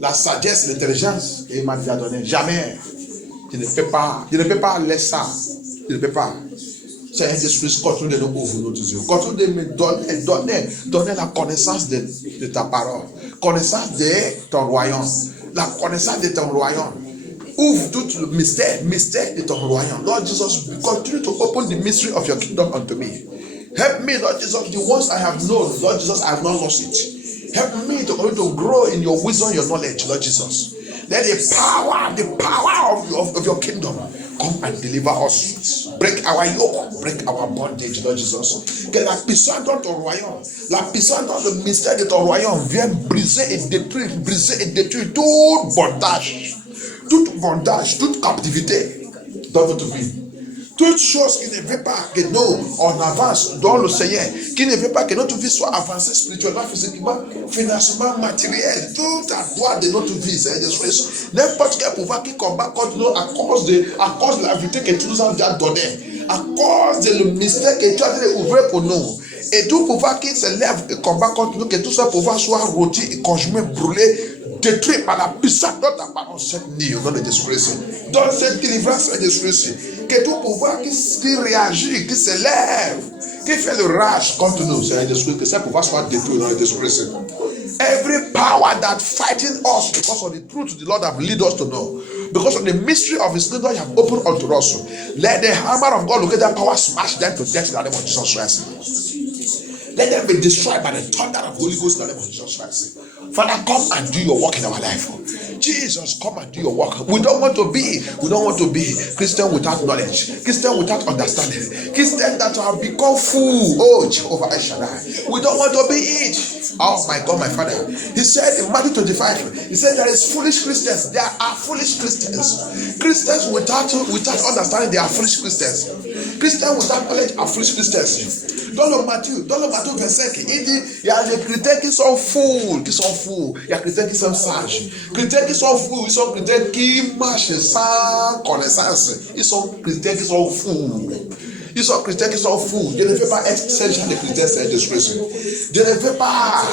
La sagesse, l'intelligence, il m'a déjà donné. Jamais. Je ne peux pas laisser ça. Je ne peux pas. Seigneur Jésus-Christ, continue de nous ouvrir nos yeux. Continue de me donner la connaissance de ta parole. Connaissance de ton royaume. La connaissance de ton royaume. Ouvre tout le mystère de ton royaume. Lord Jesus, continue to open the mystery of your kingdom unto me. Help me, Lord Jesus, the ones I have known, Lord Jesus, I have not lost it. Help me to grow in your wisdom, your knowledge, Lord Jesus. Let the power of your kingdom come and deliver us. Break our yoke, break our bondage, Lord Jesus. Que la puissance dans ton royaume, la puissance dans le mystère de ton royaume vienne briser et détruire tout bondage, toute captivité dans votre vie. Toute chose qui ne veut pas que nous, on avance dans le Seigneur, qui ne veut pas que notre vie soit avancée spirituellement, physiquement, financièrement, matériel, tout à droite de notre vie, Seigneur Jésus. N'importe quel pouvoir qui combat contre nous à cause de la vérité que tu nous as déjà donnée, à cause de le mystère que tu as déjà ouvert pour nous. Et tout pouvoir qui se lève et combat contre nous, que tout ce pouvoir soit rôti et consumé, brûlé, détruit par la puissance de ta parole cette nuit au nom de Jésus-Christ. Dans cette délivrance de Jésus-Christ, que tout pouvoir qui réagit, qui se lève, qui fait le rage contre nous, Seigneur Jésus-Christ, que ce pouvoir soit détruit au nom de Jésus-Christ. Every power that fighting us because of the truth the Lord have led us to know, because of the mystery of His kingdom you have opened unto us, let the hammer of God look at that power, smash them to death in the name of Jesus Christ. Let them be destroyed by the thunder of the Holy Ghost in the name of Jesus Christ. Father, come and do your work in our life. Jesus, come and do your work. We don't want to be Christian without knowledge, Christian without understanding, Christian that have become fool. Oh, Jehovah Shaddai. We don't want to be it. Oh my God, my Father. He said in Matthew 25, he said there is foolish Christians. There are foolish Christians. Christians without understanding, they are foolish Christians. Christians without knowledge are foolish Christians. Dans le Matthieu 25, il dit, il y a des chrétiens qui sont fous, il y a des chrétiens qui sont sages. Chrétiens qui sont fous, ils sont chrétiens qui marchent sans connaissance. Ils sont chrétiens qui sont fous. Ils sont chrétiens qui sont fous. Je ne veux pas être ce genre de chrétien, c'est Jésus-Christ. Je ne veux pas.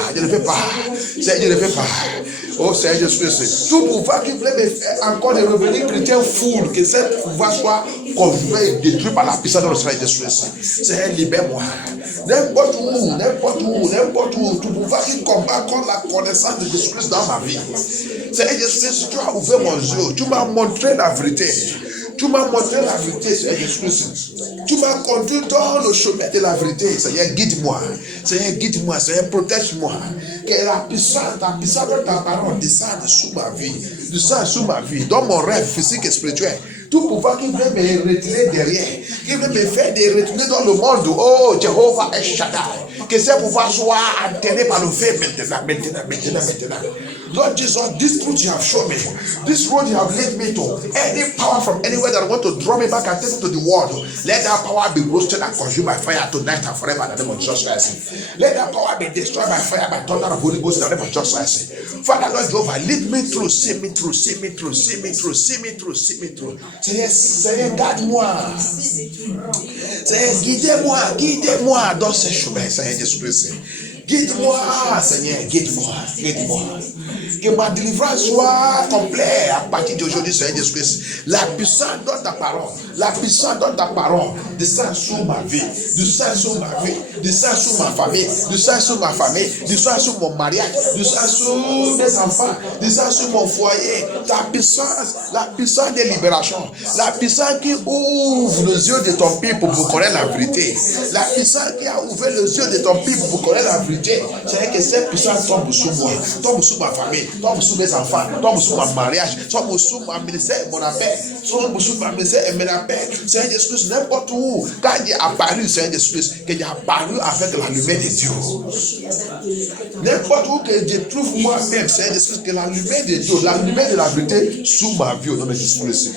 Oh, c'est Jésus-Christ. Tout pouvoir qui voulait me faire encore de revenir chrétien fou, que ce pouvoir soit conjugué et détruit par la puissance de notre Seigneur Jésus-Christ. Seigneur, libère-moi. N'importe où, tout pouvoir qui combat contre la connaissance de Jésus-Christ dans ma vie. Seigneur Jésus-Christ, tu as ouvert mon yeux, tu m'as montré la vérité. Tu m'as montré la vérité, Seigneur Jésus-Christ. Tu m'as conduit dans le chemin de la vérité. Seigneur, guide-moi. Seigneur, guide-moi. Seigneur, protège-moi. Que la puissance de ta parole descende sous ma vie. Descende sous ma vie, dans mon rêve physique et spirituel. Tout pouvoir qui veut me retirer derrière, qui veut me faire de retourner dans le monde. Oh, Jéhovah El Shaddai. Que ce pouvoir soit enterré par le feu maintenant. Lord Jesus, this truth you have shown me, this road you have led me to, any power from anywhere that want to draw me back and take me to the world, let that power be roasted and consumed by fire tonight and forever in the name of Jesus Christ. Let that power be destroyed by fire, by thunder of Holy Ghost in the name of Jesus Christ. Father, Lord Jehovah, lead me through, see me through. Seigneur, garde-moi. Seigneur, guide-moi dans ces chemins, Seigneur Jésus-Christ. Guide-moi, Seigneur, guide-moi. Que ma délivrance soit complète à partir d'aujourd'hui, Seigneur Jésus-Christ. La puissance dans ta parole, descend sur ma vie, descend sur ma famille, descend sur mon mariage, descend sur mes enfants, descend sur mon foyer. Ta puissance, la puissance de libération, la puissance qui ouvre les yeux de ton peuple pour connaître la vérité, la puissance qui a ouvert les yeux de ton peuple pour connaître la vérité. C'est que cette puissance tombe sur moi, tombe sur ma famille, tombe sur mes enfants, tombe sur mon mariage, tombe sur mon ministère, mon appel, tombe sur mon ministère et mon appel. Seigneur Jésus-Christ, n'importe où, quand il est apparu, Seigneur Jésus-Christ, qu'il est apparu avec la lumière de Dieu. N'importe où que je trouve moi-même, Seigneur Jésus-Christ, que la lumière de Dieu, la lumière de la vérité, sous ma vie, au nom de Jésus-Christ.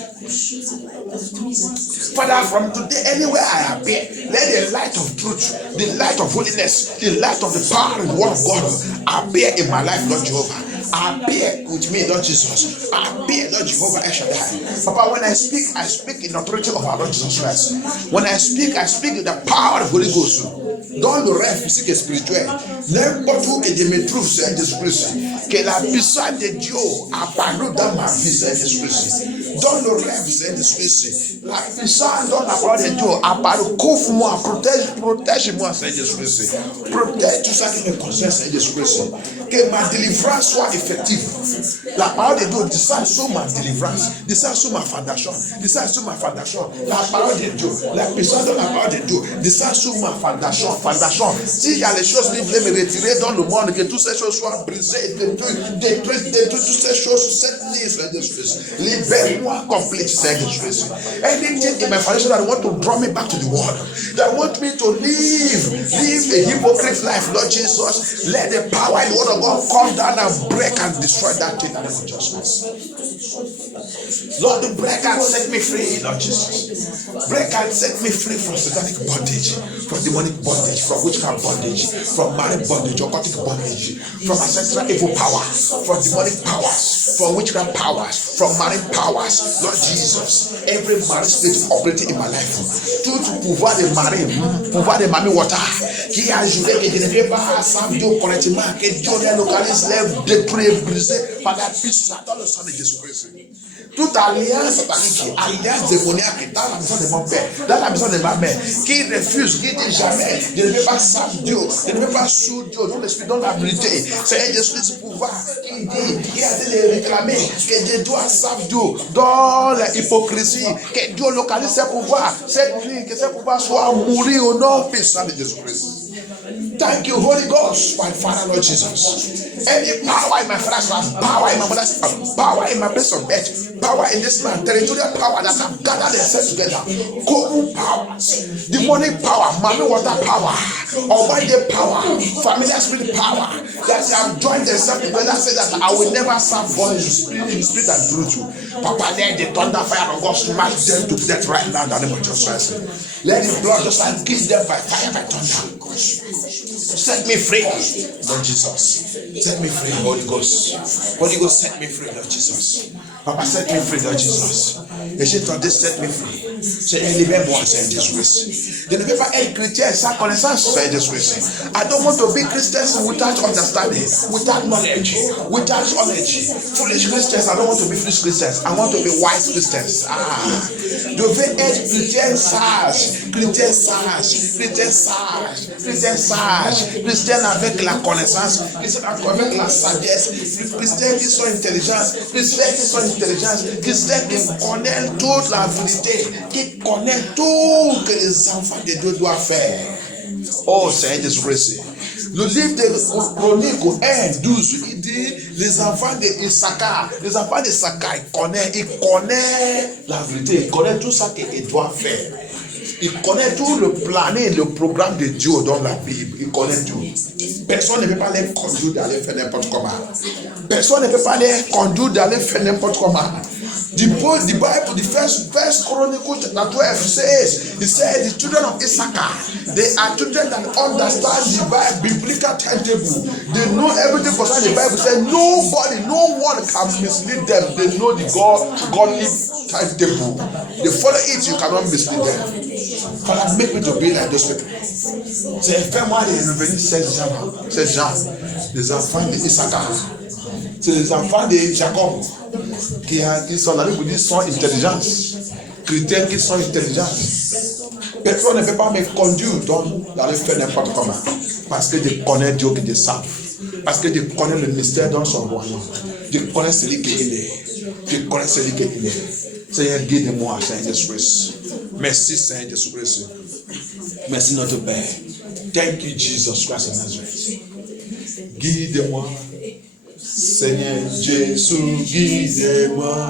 Father, from today, anywhere I appear, let the light of truth, the light of holiness, the light of the power and the word of God appear in my life, Lord Jehovah. Appear with me, Lord Jesus. Appear, Lord Jehovah El Shaddai. Papa, when I speak in authority of our Lord Jesus Christ. When I speak with the power of the Holy Ghost. Dans le rêve physique et spirituel, n'importe où que je me trouve, Seigneur Jésus-Christ, que la puissance de Dieu apparut dans ma vie, Seigneur Jésus-Christ. Dans le rêve, Seigneur Jésus-Christ, la puissance dans la parole de Dieu apparut. Couvre-moi, protège-moi, Seigneur Jésus-Christ. Protège tout ça qui me concerne, Seigneur Jésus-Christ. Que ma délivrance soit effective. La parole de Dieu descend sur ma délivrance, descend sur ma fondation, descend sur ma fondation. La parole de Dieu, la puissance de la parole de Dieu descend sur ma fondation. S'il y a les choses qui voulaient me retirer dans le monde, que toutes ces choses soient brisées, détruites toutes ces choses, cette nuit, Seigneur Jésus. Libère-moi complète, Seigneur Jésus. Anything in my foundation that want to draw me back to the world, that want me to live a hypocrite life, Lord Jesus, let the power and the word of God come down and break and destroy that thing in the name of Jesus. Lord, break and set me free, Lord Jesus. Break and set me free from satanic bondage, from demonic bondage, from witchcraft bondage, from marriage bondage, occultic bondage, from ancestral evil power, from demonic powers, from witchcraft powers, from marine powers, Lord Jesus. Every marine spirit operating in my life, tout pouvoir de marée, pouvoir de mamie water, qui a juré que je ne vais pas servir Dieu correctement, que Dieu les localise, les détruire, briser par la puissance dans le sang de Jésus-Christ. Toute alliance satanique, alliance démoniaque dans la maison de mon père, dans la maison de ma mère, qui refuse, qui dit jamais, je ne vais pas servir Dieu, je ne vais pas sous Dieu, dans l'esprit, dans la vérité. C'est Jésus pouvoir qui dit, qui a dit de réclamer que je dois servir Dieu dans l'hypocrisie, que Dieu localise ses pouvoirs, cette nuit, que ses pouvoirs soient mourir au nom puissant de Jésus-Christ. Thank you, Holy Ghost, my Father, Lord Jesus. Any power in my father's house, power in my mother's house, power in my place of birth, power in this land, territorial power that have gathered themselves together, common powers, demonic power, mommy water power, almighty power, familiar spirit power, that have joined themselves together, say that I will never serve God in spirit and truth. Papa, let the thunder fire of God smash them to death right now in the name of Jesus Christ. Let the blood just like kill them by fire, by thunder. Set me free, Lord Jesus. Set me free, Holy Ghost. Holy Ghost, set me free, Lord Jesus. Papa, set me free, Lord Jesus. Et j'ai tenté, set me free. Seigneur, libère-moi, Seigneur Jésus-Christ. Je ne veux pas être chrétien sans connaissance, Seigneur Jésus-Christ. I don't want to be Christians without understanding, without knowledge, Foolish Christians, I don't want to be foolish Christians. I want to be wise Christians. Je veux être chrétien sage, chrétien avec la connaissance, chrétien avec la sagesse, chrétien qui sont intelligents, chrétien qui connaît toute la vérité, qui connaît tout que les enfants de Dieu doivent faire. Oh Seigneur Jésus-Christ. Le livre de Chroniques 1:12, il dit les enfants d'Issachar, ils connaissent la vérité, ils connaissent tout ça qu'ils doivent faire. Ils connaissent tout le planning, le programme de Dieu dans la Bible. Ils connaissent tout. Personne ne peut pas les conduire d'aller faire n'importe comment. Personne ne peut pas les conduire d'aller faire n'importe comment. The Bible, the first Chronicles chapter 12 says, it said the children of Issachar, they are children that understand the Bible, biblical timetable. They know everything concerning the Bible. Say nobody, no one can mislead them. They know the godly timetable. They follow it, you cannot mislead them. Father, make me to be like those people. C'est fais-moi les revenus 16 gens, les enfants d'Issachar. C'est les enfants de Jacob qui sont là, vous dites, sont intelligents. Chrétiens qui sont intelligents. Personne ne peut pas me conduire dans le faire n'importe comment. Parce que je connais Dieu qui te savent. Parce que je connais le mystère dans son royaume. Je connais celui qui est. Seigneur, guide-moi, Seigneur Jésus-Christ. Merci, Seigneur Jésus-Christ. Merci, notre Père. Thank you, Jesus Christ of Nazareth. Guide-moi. Seigneur Jésus, guide-moi,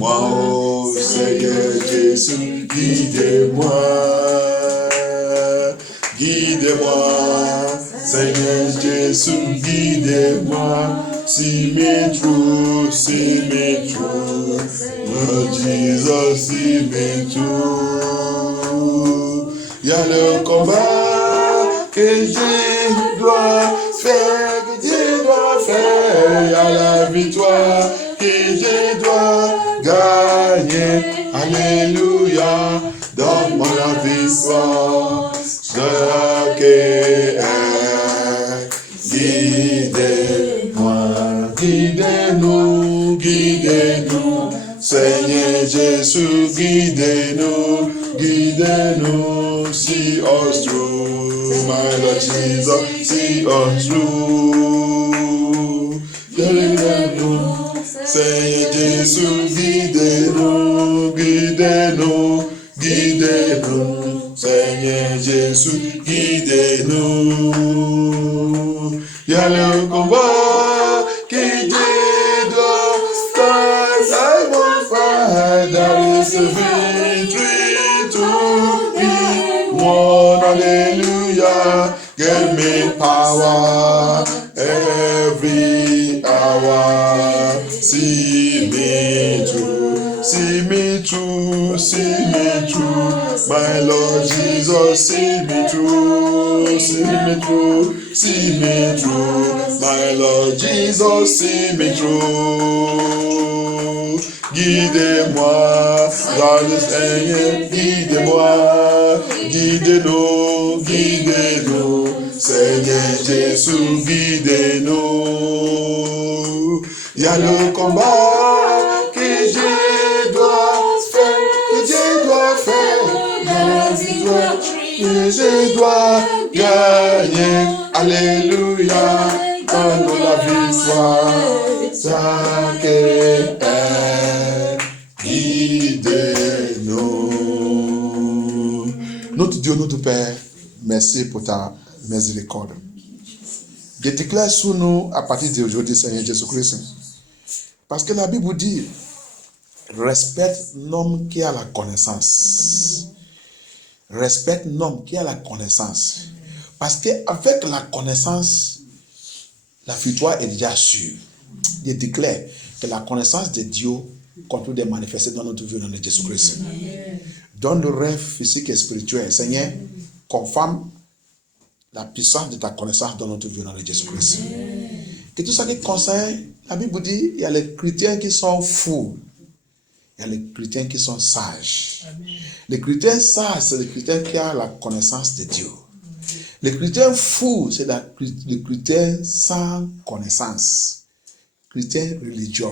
oh Seigneur Jésus, guide-moi, Seigneur Jésus, guide-moi, see me through, Lord Jesus, see me through. Il y a le combat que je dois faire, il y a la victoire que je dois gagner. Alléluia, donne-moi la victoire. Guide-nous, Seigneur Jésus, guide-nous, see us through, my Lord Jesus, see us through. Seigneur Jésus, guide-nous, Seigneur Jésus, guide-nous. Il y a le combat que je dois faire, I won't fight, there is a victory to be won, hallelujah. Give me power every hour, see me through, my Lord Jesus, see me through, my Lord Jesus, see me through. Guidez-moi, dans le Seigneur, guidez-nous, Seigneur Jésus, guidez-nous. Il y a le combat que je dois faire, que je dois gagner. Alléluia, donne la victoire, guide-nous. Notre Dieu, notre Père, merci pour ta miséricorde. Je déclare sur nous à partir d'aujourd'hui, Seigneur Jésus-Christ. Parce que la Bible dit, respecte l'homme qui a la connaissance. Respecte l'homme qui a la connaissance. Parce qu'avec la connaissance, la victoire est déjà sûre. Je déclare que la connaissance de Dieu continue de manifester dans notre vie, dans notre Jésus-Christ. Dans le rêve physique et spirituel, Seigneur, conforme la puissance de ta connaissance dans notre vie, dans notre Jésus-Christ. Que tout ça qui concerne, la Bible dit, il y a les chrétiens qui sont fous. Il y a les chrétiens qui sont sages. Les chrétiens sages, c'est les chrétiens qui ont la connaissance de Dieu. Les chrétiens fous, c'est les chrétiens sans connaissance. Chrétiens religieux.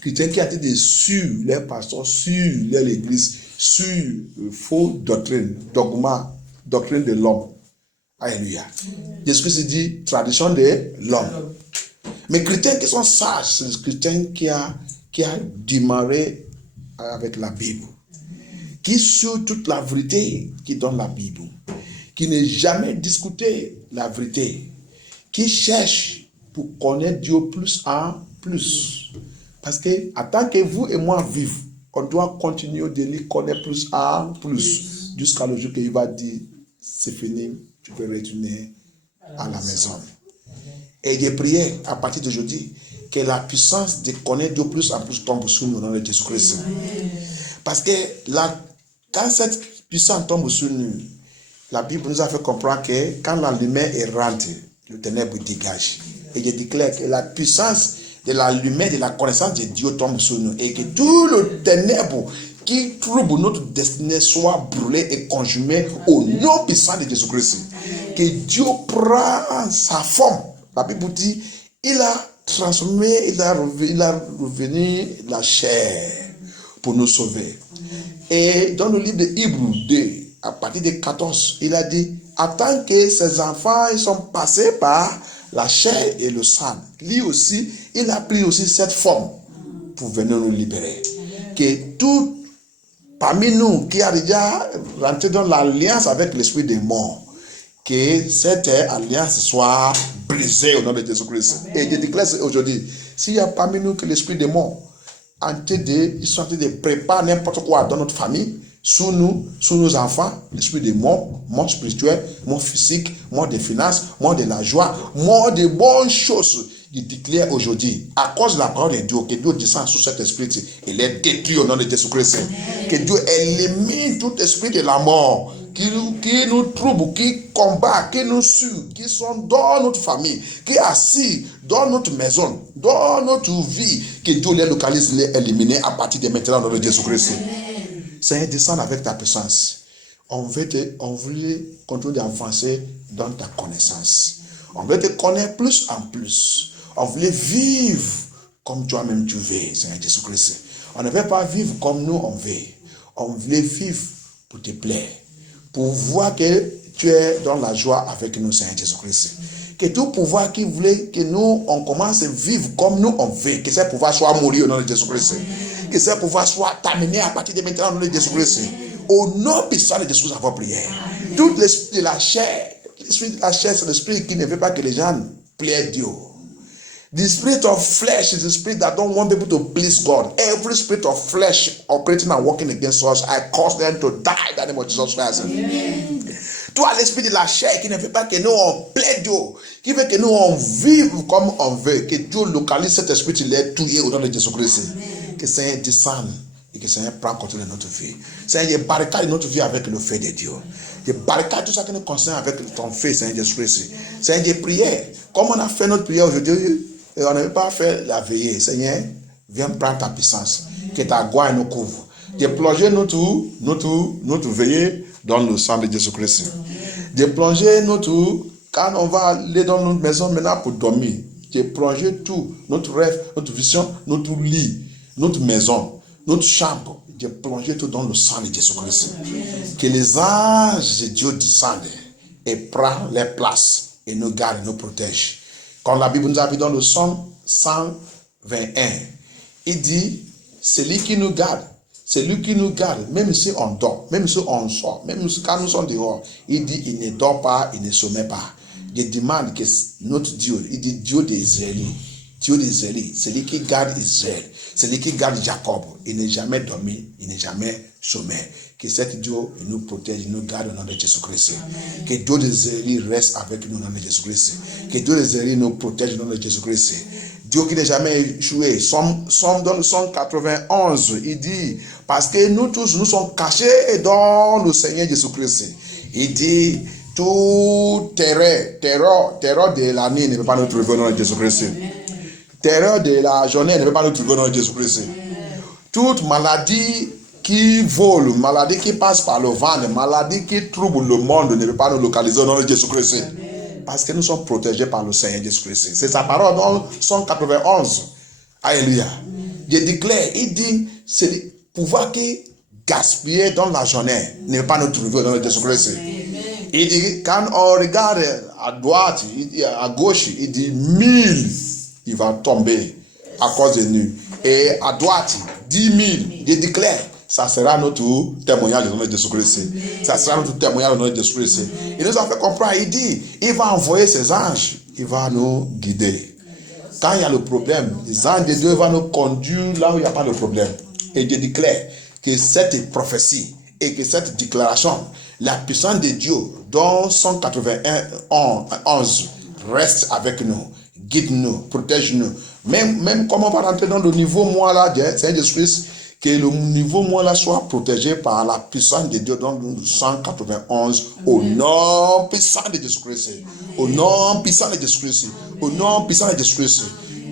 Chrétiens qui ont été sur les pasteurs, sur l'église, sur faux doctrine, dogma, doctrine de l'homme. Alléluia. Jésus-Christ dit tradition de l'homme. Mais chrétiens qui sont sages, c'est les chrétiens qui a démarré avec la Bible, qui sur toute la vérité qui donne la Bible, qui n'est jamais discuté la vérité, qui cherche pour connaître Dieu plus en plus. Parce que, en tant que vous et moi vivons, on doit continuer de lui connaître plus en plus, jusqu'à le jour qu'il va dire, c'est fini, tu peux retourner à la maison. Et j'ai prié à partir d'aujourd'hui que la puissance de connaître Dieu plus en plus tombe sur nous dans le Jésus-Christ. Parce que quand cette puissance tombe sur nous, la Bible nous a fait comprendre que quand la lumière est rentrée, le ténèbre dégage. Et je déclare que la puissance de la lumière, de la connaissance de Dieu tombe sur nous. Et que tout le ténèbre qui trouble notre destinée soit brûlé et consumé au nom puissant de Jésus-Christ. Que Dieu prend sa forme. La Bible dit, il a transformé, il a revenu la chair pour nous sauver. Et dans le livre de Hébreux 2, à partir de 14, il a dit, en tant que ses enfants, ils sont passés par la chair et le sang. Lui aussi, il a pris aussi cette forme pour venir nous libérer. Que tout parmi nous qui a déjà rentré dans l'alliance avec l'esprit des morts, que cette alliance soit brisée au nom de Jésus-Christ. Et je déclare aujourd'hui, s'il y a parmi nous que l'esprit des morts, ils sont en train de préparer n'importe quoi dans notre famille, sous nous, sous nos enfants, l'esprit des morts, mort spirituel, mort physique, mort des finances, mort de la joie, mort de bonnes choses. Il déclare aujourd'hui, à cause de la parole de Dieu, que Dieu descend sur cet esprit, il est détruit au nom de Jésus-Christ. Que Dieu élimine tout esprit de la mort, qui nous trouble, qui combat, qui nous suit, qui sont dans notre famille, qui est assis dans notre maison, dans notre vie, que Dieu les localise, les élimine à partir de maintenant au nom de Jésus-Christ. Seigneur, descends avec ta puissance. On veut continuer d'avancer dans ta connaissance. On veut te connaître plus en plus. On voulait vivre comme toi-même tu veux, Seigneur Jésus-Christ. On ne veut pas vivre comme nous on veut. On voulait vivre pour te plaire. Pour voir que tu es dans la joie avec nous, Seigneur Jésus-Christ. Que tout pouvoir qui voulait que nous, on commence à vivre comme nous on veut. Que ce pouvoir soit mourir au nom de Jésus-Christ. Que ce pouvoir soit terminé à partir de maintenant au nom de Jésus-Christ. Au nom puissant de Jésus, nous avons prié. Tout l'esprit de la chair, l'esprit de la chair, c'est l'esprit qui ne veut pas que les gens plaisent Dieu. The spirit of flesh is the spirit that don't want people to please God. Every spirit of flesh operating and working against us, I cause them to die in the name of Jesus Christ. Amen. Toi, l'esprit de la chair qui ne veut pas que nous on plaide Dieu, qui veut que nous on vive comme on veut, que Dieu localise cet esprit, il est tué au nom de Jésus-Christ. Que Seigneur descende et que Seigneur prend contrôle de notre vie. Seigneur, barricade notre vie avec le feu de Dieu. Je barricade tout ça qui nous concerne avec ton feu, Seigneur Jésus-Christ. Seigneur, je priais, comme on a fait notre prière aujourd'hui, et on n'avait pas fait la veillée. Seigneur, viens prendre ta puissance, que ta gloire nous couvre. De plonger notre veillée dans le sang de Jésus-Christ. De plonger quand on va aller dans notre maison maintenant pour dormir, de plonger tout, notre rêve, notre vision, notre lit, notre maison, notre chambre, de plonger tout dans le sang de Jésus-Christ. Que les anges de Dieu descendent et prennent les places et nous gardent, nous protègent. Quand la Bible nous a dit dans le Psaume 121, il dit, c'est lui qui nous garde, même si on dort, même si on sort, même si quand nous sommes dehors, il dit, il ne dort pas, il ne sommeille pas. Je demande que notre Dieu, il dit Dieu d'Israël, c'est lui qui garde Israël, c'est lui qui garde Jacob, il n'est jamais dormi, il n'est jamais sommeil. Que cet Dieu nous protège, nous garde au nom de Jésus-Christ. Que Dieu d'Israël reste avec nous au nom de Jésus-Christ. Que Dieu d'Israël nous protège au nom de Jésus-Christ. Dieu qui n'est jamais échoué. Dans le Psaume 91, il dit, parce que nous tous, nous sommes cachés dans le Seigneur Jésus-Christ. Il dit, tout terreur de la nuit ne peut pas nous trouver au nom de Jésus-Christ. Terreur de la journée ne peut pas nous trouver au nom de Jésus-Christ. Toute maladie qui vole, maladie qui passe par le ventre, maladie qui trouble le monde ne peut pas nous localiser au nom de Jésus-Christ. Parce que nous sommes protégés par le Seigneur Jésus-Christ. C'est sa parole dans 191. Alléluia. Je déclare, il dit, c'est le pouvoir qui gaspillé dans la journée ne peut pas nous trouver au nom de Jésus-Christ. Il dit, quand on regarde à droite, à gauche, il dit 1000, il va tomber à cause de nous. Et à droite, 10 000, il déclare, ça sera notre témoignage au nom de Jésus-Christ. Ça sera notre témoignage au nom de Jésus-Christ. Il nous a fait comprendre, il dit, il va envoyer ses anges, il va nous guider. Quand il y a le problème, les anges de Dieu vont nous conduire là où il n'y a pas de problème. Et je déclare que cette prophétie et que cette déclaration, la puissance de Dieu, dans 191, reste avec nous, guide-nous, protège-nous. Même comme on va rentrer dans le niveau moi là, Seigneur Jésus-Christ, que le niveau moi là soit protégé par la puissance de Dieu dans 191, au nom puissant de Jésus-Christ. Au nom puissant de Jésus-Christ. Au nom puissant de Jésus-Christ.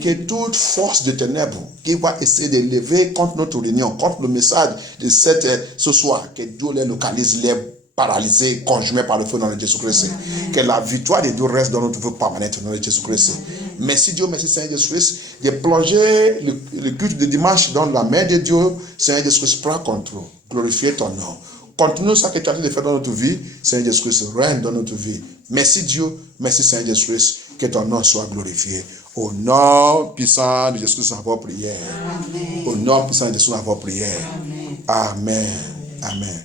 Que toute force de ténèbres qui va essayer de lever contre notre réunion, contre le message de ce soir, que Dieu les localise, les paralysés, conjumés par le feu dans le Jésus-Christ. Que la victoire de Dieu reste dans notre feu permanent dans le Jésus-Christ. Merci Dieu, merci Seigneur Jésus-Christ, de plonger le culte de dimanche dans la main de Dieu. Seigneur Jésus-Christ, prends contrôle, glorifie ton nom. Continue ça que tu as dit de faire dans notre vie. Seigneur Jésus-Christ, règne dans notre vie. Merci Dieu, merci Seigneur Jésus-Christ, que ton nom soit glorifié. Au nom puissant de Jésus-Christ, nous avons prière. Au nom puissant de Jésus, nous avons prière. Amen. Amen.